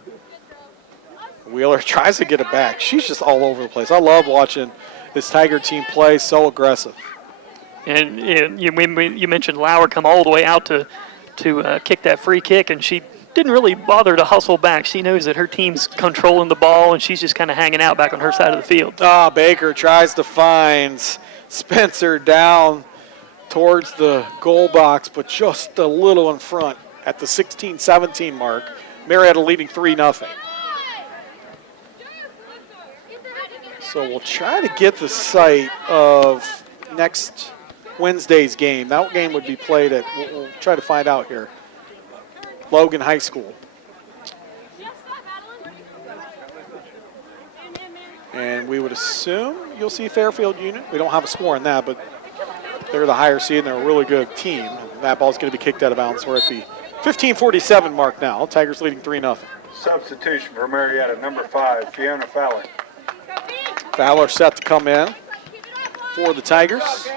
Wheeler tries to get it back. She's just all over the place. I love watching this Tiger team play, so aggressive. And you mentioned Lauer come all the way out to kick that free kick, and she didn't really bother to hustle back. She knows that her team's controlling the ball, and she's just kind of hanging out back on her side of the field. Baker tries to find Spencer down towards the goal box, but just a little in front at the 16-17 mark. Marietta leading 3-0. So we'll try to get the site of next Wednesday's game. That game would be played at, we'll try to find out here, Logan High School. And we would assume you'll see Fairfield Union. We don't have a score on that, but they're the higher seed and they're a really good team. And that ball's going to be kicked out of bounds. We're at the 15:47 mark now. Tigers leading 3-0. Substitution for Marietta, number 5, Fiona Fowler. Fowler set to come in for the Tigers.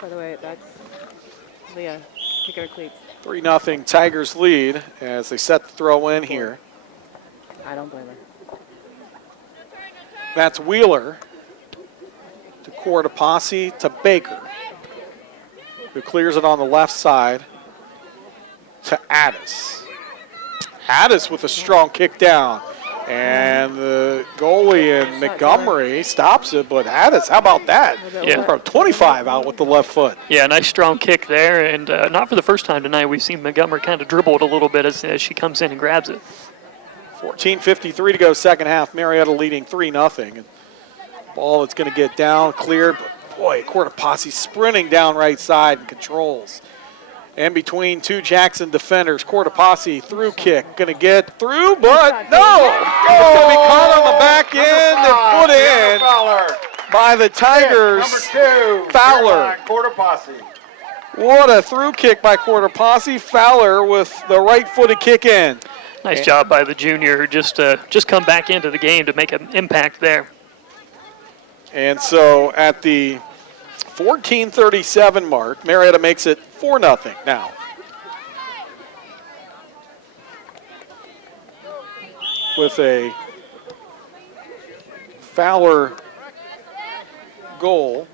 By the way, that's Leah. Kick her cleats. 3-0 Tigers lead as they set the throw in here. I don't blame her. That's Wheeler to Cortopassi to Baker, who clears it on the left side to Addis. Addis with a strong kick down. And the goal Foley and Montgomery stops it, but Addis, how about that? Yeah. 25 out with the left foot. Yeah, nice strong kick there, and not for the first time tonight. We've seen Montgomery kind of dribble it a little bit as she comes in and grabs it. 14:53 to go, second half. Marietta leading 3-0. Ball that's going to get down, cleared. But boy, Cortopassi sprinting down right side and controls. And between two Jackson defenders, Cortopassi through kick, going to get through, but no! It's going to be caught on the back end and put in by the Tigers. Number 2, Fowler. Cortopassi. What a through kick by Cortopassi. Fowler with the right-footed kick in. Nice job by the junior, just come back into the game to make an impact there. And so at the 14:37 mark, Marietta makes it 4-0 now. With a Fowler goal.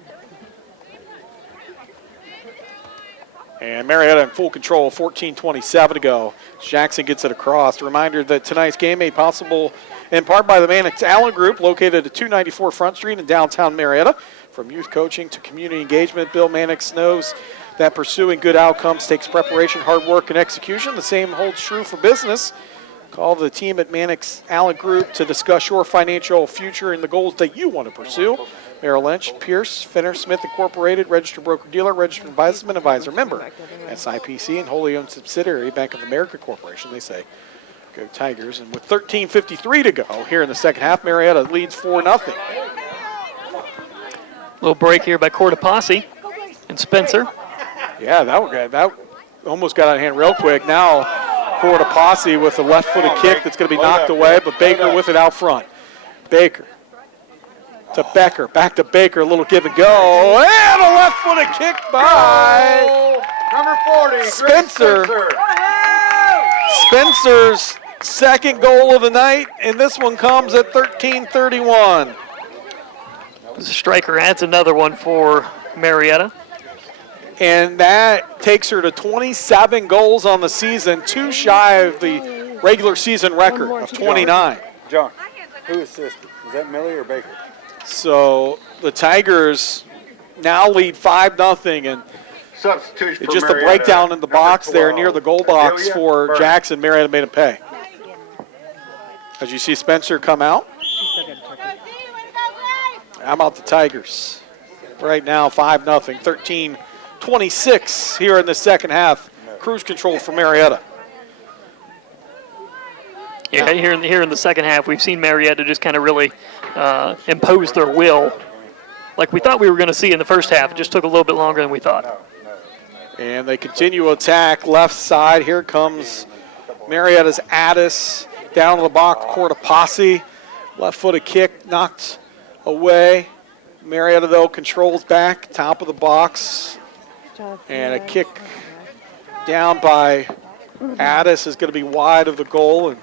And Marietta in full control, 14:27 to go. Jackson gets it across. A reminder that tonight's game made possible in part by the Mannix Allen Group, located at 294 Front Street in downtown Marietta. From youth coaching to community engagement, Bill Mannix knows that pursuing good outcomes takes preparation, hard work, and execution. The same holds true for business. Call the team at Mannix Allen Group to discuss your financial future and the goals that you want to pursue. Merrill Lynch, Pierce, Finner, Smith Incorporated, registered broker-dealer, registered investment advisor member, SIPC, and wholly owned subsidiary, Bank of America Corporation. They say, go Tigers. And with 13:53 to go here in the second half, Marietta leads 4-0. Little break here by Cortopassi and Spencer. Yeah, that almost got out of hand real quick. Now Cortopassi with a left-footed kick that's going to be knocked away, but Baker with it out front. Baker to Becker, back to Baker, a little give and go, and a left-footed kick by number 40, Spencer. Spencer's second goal of the night, and this one comes at 13:31. The striker adds another one for Marietta. And that takes her to 27 goals on the season, 2 shy of the regular season record of 29. John, who assisted? Is that Millie or Baker? So the Tigers now lead 5-0, and substitution it's just a breakdown in the box there near the goal box for Jackson. Marietta made him pay. As you see Spencer come out. How about the Tigers? Right now, 5-0, 13:26 here in the second half. Cruise control for Marietta. Yeah, here in the second half, we've seen Marietta just kind of really impose their will, like we thought we were going to see in the first half. It just took a little bit longer than we thought. And they continue to attack left side. Here comes Marietta's Addis down to the box. Cortopassi, left-footed kick knocked away. Marietta, though, controls back, top of the box. And a kick down by Addis is going to be wide of the goal. And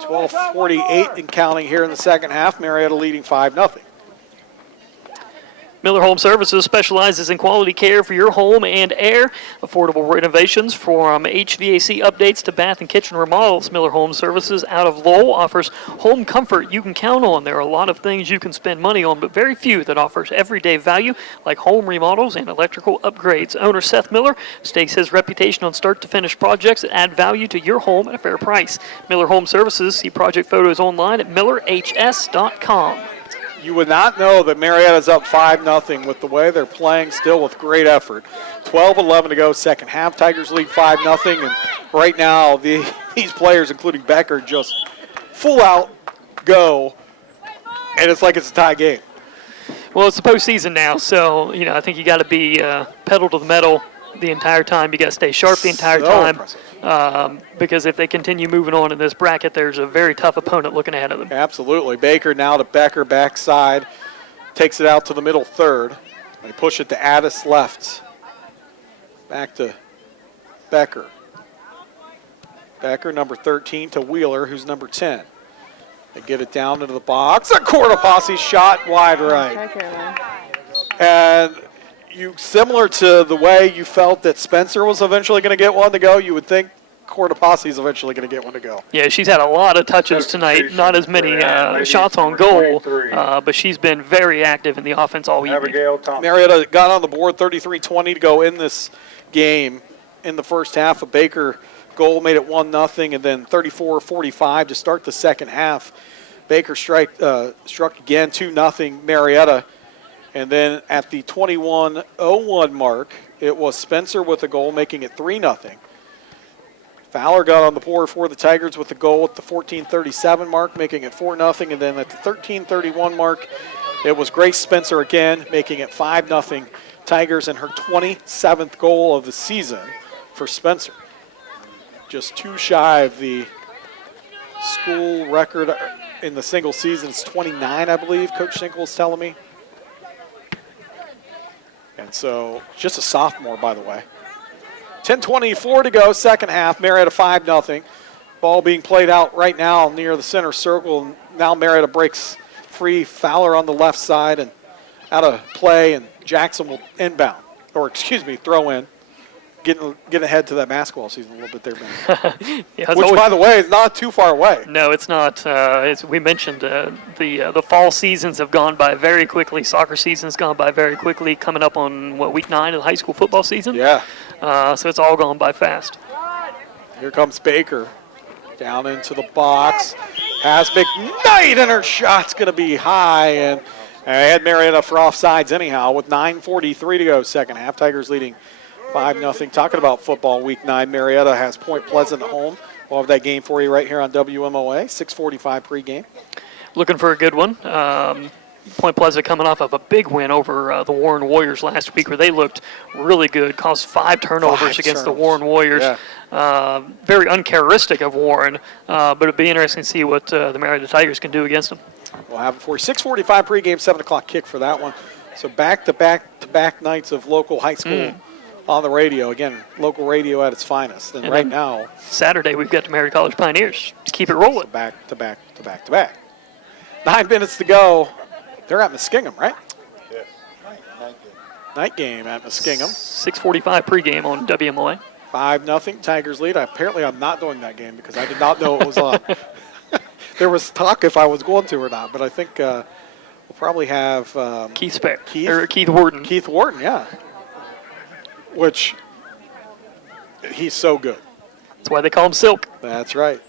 12:48 and counting here in the second half. Marietta leading 5-0. Miller Home Services specializes in quality care for your home and air. Affordable renovations from HVAC updates to bath and kitchen remodels. Miller Home Services out of Lowell offers home comfort you can count on. There are a lot of things you can spend money on, but very few that offers everyday value like home remodels and electrical upgrades. Owner Seth Miller stakes his reputation on start-to-finish projects that add value to your home at a fair price. Miller Home Services. See project photos online at millerhs.com. You would not know that Marietta's up 5-0 with the way they're playing, still with great effort. 12:11 to go, second half. Tigers lead 5-0, and right now these players, including Becker, just full out go, and it's like it's a tie game. Well, it's the postseason now, so I think you got to be pedal to the metal the entire time. You got to stay sharp the entire time. Because if they continue moving on in this bracket, there's a very tough opponent looking ahead of them. Absolutely. Baker now to Becker, backside. Takes it out to the middle third. They push it to Addis left. Back to Becker. Becker, number 13, to Wheeler, who's number 10. They get it down into the box. A Cortopassi shot wide right. And similar to the way you felt that Spencer was eventually going to get one to go, you would think Cortopassi is eventually going to get one to go. Yeah, she's had a lot of touches tonight, not as many shots on goal, but she's been very active in the offense all evening. Marietta got on the board 33-20 to go in this game in the first half. A Baker goal made it 1-0, and then 34-45 to start the second half. Baker struck again, 2-0 Marietta. And then at the 21:01 mark, it was Spencer with a goal, making it 3-0. Fowler got on the board for the Tigers with a goal at the 14:37 mark, making it 4-0. And then at the 13:31 mark, it was Grace Spencer again, making it 5-0 Tigers, and her 27th goal of the season for Spencer. Just too shy of the school record in the single season. It's 29, I believe, Coach Schinkel is telling me. And so, just a sophomore, by the way. 10:24 to go, second half. Marietta 5-0. Ball being played out right now near the center circle. Now Marietta breaks free. Fowler on the left side and out of play, and Jackson will inbound, or throw in. Getting ahead to that basketball season a little bit there, Ben. Yeah, which, by the way, is not too far away. No, it's not. As we mentioned, the fall seasons have gone by very quickly. Soccer season's gone by very quickly, coming up on, week 9 of the high school football season? Yeah. So it's all gone by fast. Here comes Baker. Down into the box. Has McKnight, and her shot's going to be high. And I had Marietta for offsides anyhow with 9:43 to go second half. Tigers leading 5-0. Talking about football week 9, Marietta has Point Pleasant at home. We'll have that game for you right here on WMOA, 6:45 pregame. Looking for a good one. Point Pleasant coming off of a big win over the Warren Warriors last week, where they looked really good, caused 5 turnovers against the Warren Warriors. Yeah. Very uncharacteristic of Warren, but it'd be interesting to see what the Marietta Tigers can do against them. We'll have it for you. 6:45 pregame, 7 o'clock kick for that one. So back-to-back nights of local high school on the radio. Again, local radio at its finest. And right now, Saturday, we've got the Marietta College Pioneers. Keep it rolling. So back-to-back. 9 minutes to go. They're at Muskingum, right? Yes. Night game at Muskingum. 6:45 pregame on WMOA. 5-0 Tigers lead. Apparently, I'm not doing that game because I did not know it was on. There was talk if I was going to or not, but I think we'll probably have Keith Wharton. Keith Wharton, yeah. Which he's so good. That's why they call him Silk. That's right.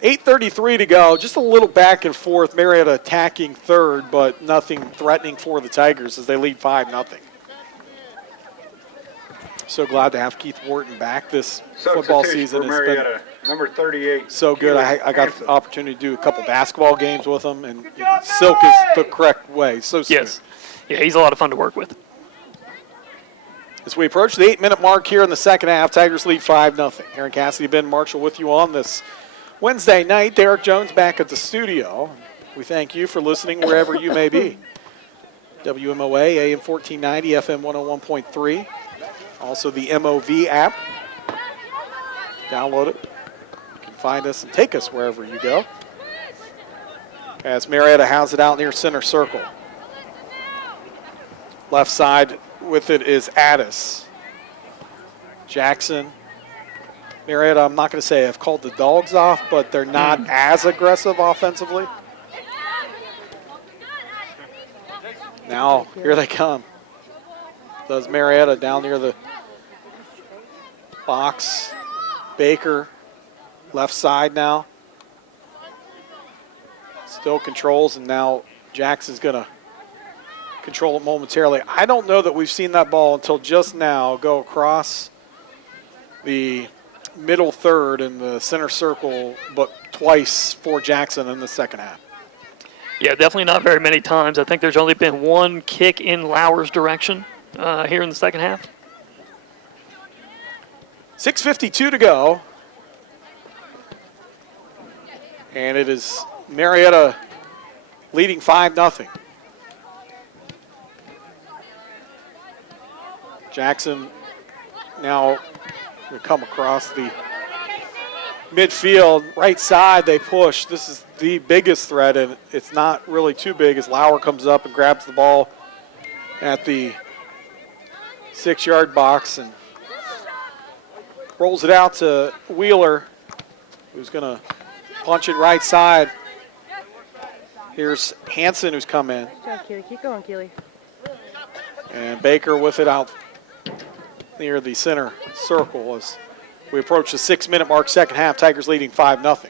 8:33 to go. Just a little back and forth. Marietta attacking third, but nothing threatening for the Tigers as they lead 5-0. So glad to have Keith Wharton back this football season. It's been number 38. So good. I got the opportunity to do a couple basketball games with him, and Silk is the correct way. So smooth. Yes. Yeah, he's a lot of fun to work with. As we approach the 8-minute mark here in the second half, Tigers lead 5-0. Aaron Cassidy, Ben Marshall with you on this Wednesday night. Derek Jones back at the studio. We thank you for listening wherever you may be. WMOA, AM 1490, FM 101.3. Also the MOV app. Download it. You can find us and take us wherever you go. As Marietta has it out near center circle. Left side with it is Addis. Jackson. Marietta, I'm not going to say I've called the dogs off, but they're not as aggressive offensively. Now, here they come. Does Marietta down near the box. Baker, left side now. Still controls, and now Jackson's going to control it momentarily. I don't know that we've seen that ball until just now go across the middle third in the center circle, but twice for Jackson in the second half. Yeah, definitely not very many times. I think there's only been one kick in Lauer's direction here in the second half. 6:52 to go. And it is Marietta leading 5-0. Jackson now will come across the midfield. Right side, they push. This is the biggest threat, and it's not really too big as Lauer comes up and grabs the ball at the 6-yard box. And Rolls it out to Wheeler, who's going to punch it right side. Here's Hanson, who's come in. Good job, Keely. Keep going, Keely. And Baker with it out near the center circle as we approach the 6-minute mark, second half. Tigers leading 5-0.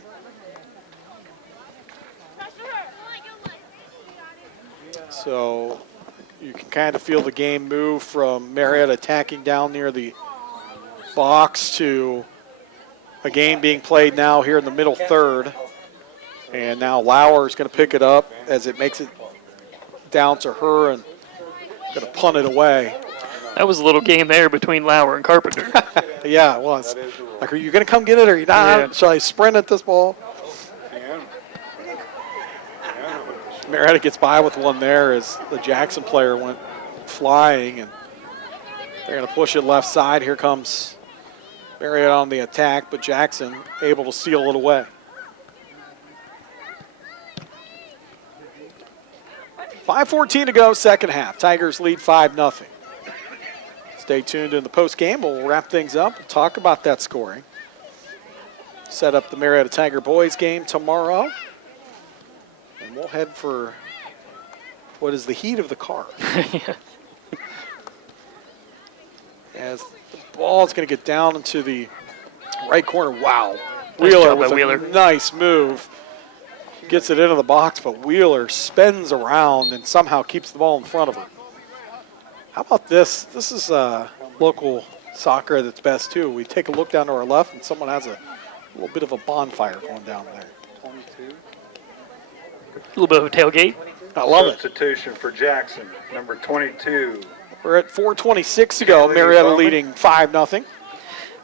So you can kind of feel the game move from Marietta attacking down near the box to a game being played now here in the middle third. And now Lauer is going to pick it up as it makes it down to her and going to punt it away. That was a little game there between Lauer and Carpenter. Yeah, it was. Like, are you going to come get it or are you not? Yeah. Shall I sprint at this ball? Marietta gets by with one there as the Jackson player went flying, and they're going to push it left side. Here comes Marietta on the attack, but Jackson able to steal it away. 5:14 to go, second half. Tigers lead 5-0. Stay tuned in the post game. We'll wrap things up. We'll talk about that scoring. Set up the Marietta Tiger boys game tomorrow. And we'll head for what is the heat of the car. Yeah. As the ball is going to get down into the right corner. Wow. Wheeler with a nice move. Gets it into the box, but Wheeler spins around and somehow keeps the ball in front of her. How about this? This is local soccer at its best, too. We take a look down to our left, and someone has a little bit of a bonfire going down there. 22. A little bit of a tailgate. I love it. Substitution for Jackson, number 22. We're at 4:26 to go. Marietta leading 5-0.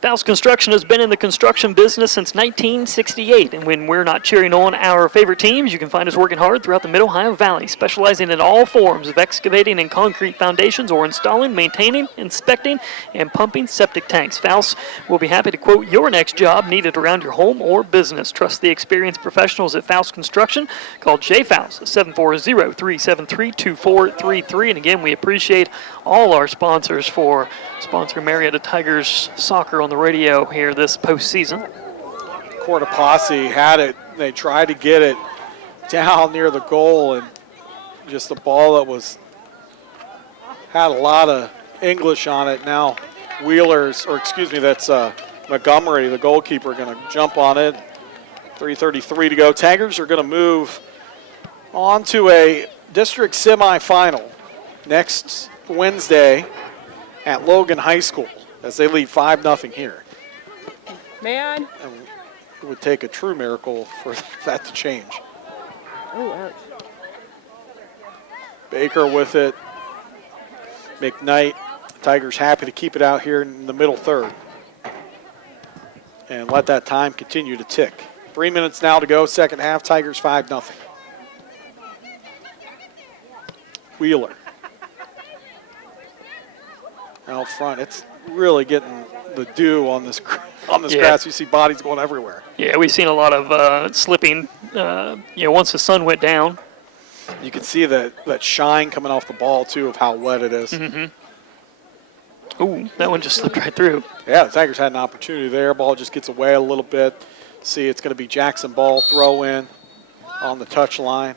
Faust Construction has been in the construction business since 1968, and when we're not cheering on our favorite teams, you can find us working hard throughout the Mid-Ohio Valley, specializing in all forms of excavating and concrete foundations or installing, maintaining, inspecting, and pumping septic tanks. Faust will be happy to quote your next job needed around your home or business. Trust the experienced professionals at Faust Construction. Call Jay Faust at 740-373-2433. And again, we appreciate all our sponsors for sponsoring Marietta Tigers soccer on the radio here this postseason. Cortopassi had it. They tried to get it down near the goal, and just a ball that had a lot of English on it. Now that's Montgomery, the goalkeeper, going to jump on it. 3:33 to go. Tigers are going to move on to a district semifinal next Wednesday at Logan High School as they lead 5-0 here. Man. And it would take a true miracle for that to change. Oh, ouch. Baker with it. McKnight. Tigers happy to keep it out here in the middle third. And let that time continue to tick. 3 minutes now to go, second half. Tigers 5-0. Wheeler. Out front, it's really getting the dew on this grass. You see bodies going everywhere. Yeah, we've seen a lot of slipping. Once the sun went down, you can see that shine coming off the ball too of how wet it is. Mm-hmm. Ooh, that one just slipped right through. Yeah, the Tigers had an opportunity there. Ball just gets away a little bit. See, it's going to be Jackson ball throw in on the touch line.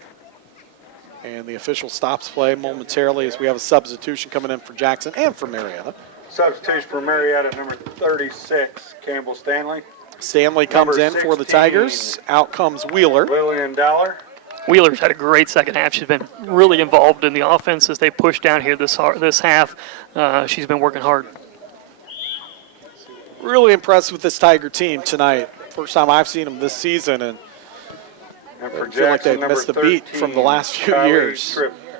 And the official stops play momentarily as we have a substitution coming in for Jackson and for Marietta. Substitution for Marietta, number 36, Campbell Stanley. Stanley comes in for the Tigers. Out comes Wheeler. Lillian Dollar. Wheeler's had a great second half. She's been really involved in the offense as they push down here this half. She's been working hard. Really impressed with this Tiger team tonight. First time I've seen them this season, and I feel like they've missed the beat from the last few years.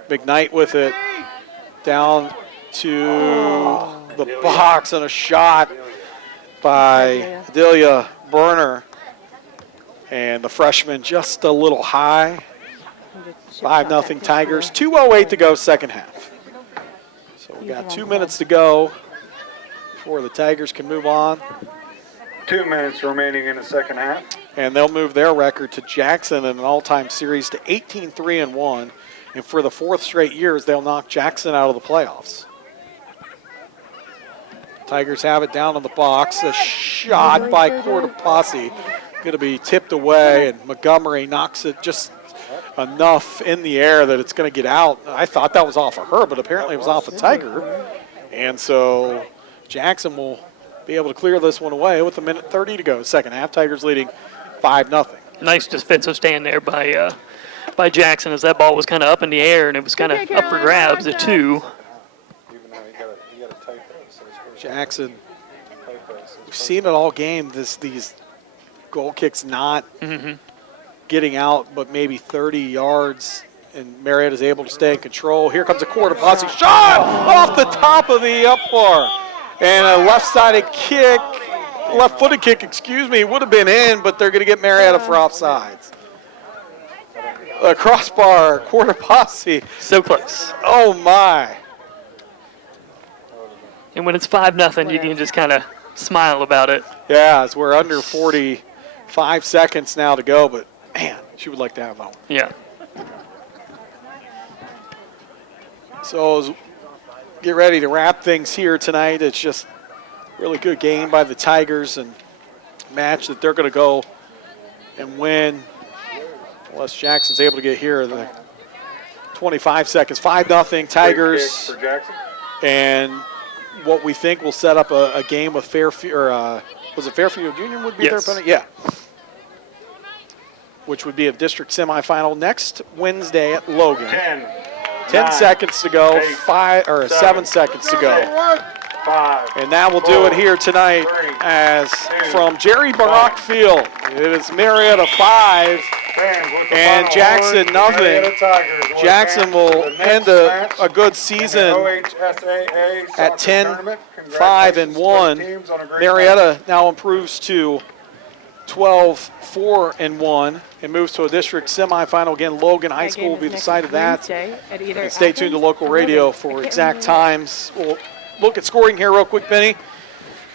McKnight with it down to the box, and a shot by Adelia Berner. And the freshman just a little high. 5-0 Tigers. 2:08 to go, second half. So we got 2 minutes to go before the Tigers can move on. 2 minutes remaining in the second half. And they'll move their record to Jackson in an all-time series to 18-3-1. And for the fourth straight years, they'll knock Jackson out of the playoffs. Tigers have it down in the box. A shot by Cortopassi. Going to be tipped away, and Montgomery knocks it just enough in the air that it's going to get out. I thought that was off of her, but apparently it was off of Tiger. And so Jackson will be able to clear this one away with 1:30 to go. Second half, Tigers leading 5-0. Nice defensive stand there by Jackson as that ball was kind of up in the air, and it was kind of up for grabs at 2. Jackson, we've seen it all game, these goal kicks not getting out, but maybe 30 yards, and Marietta is able to stay in control. Here comes a Cortopassi shot off the top of the up bar. And a left-footed kick, would have been in, but they're going to get Marietta for offsides. A crossbar, Cortopassi. So close. Oh, my. And when it's 5-0, you can just kind of smile about it. Yeah, as we're under 45 seconds now to go, but, man, she would like to have that one. Yeah. So as get ready to wrap things here tonight. It's just a really good game by the Tigers and match that they're going to go and win unless Jackson's able to get here. The 25 seconds, 5-0 Tigers. For Jackson. And what we think will set up a game with Fairfield, or was it Fairfield Union would be their opponent? Yeah. Which would be a district semifinal next Wednesday at Logan. 10 seconds to go, 7 seconds to go. 5. And that will do it here tonight as from Jerry Barak Field. It is Marietta 5 and Jackson nothing. Jackson will end a good season at 10-5-1. Marietta now improves to 12-4-1 and moves to a district semifinal. Again, Logan High School will be the site of that. And stay tuned to local radio for exact times. We'll look at scoring here real quick, Benny.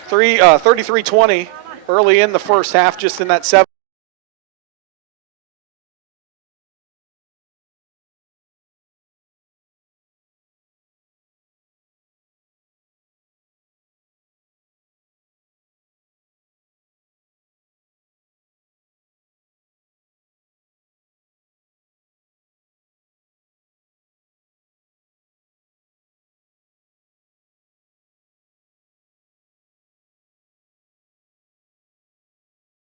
33-20 early in the first half, just in that 7.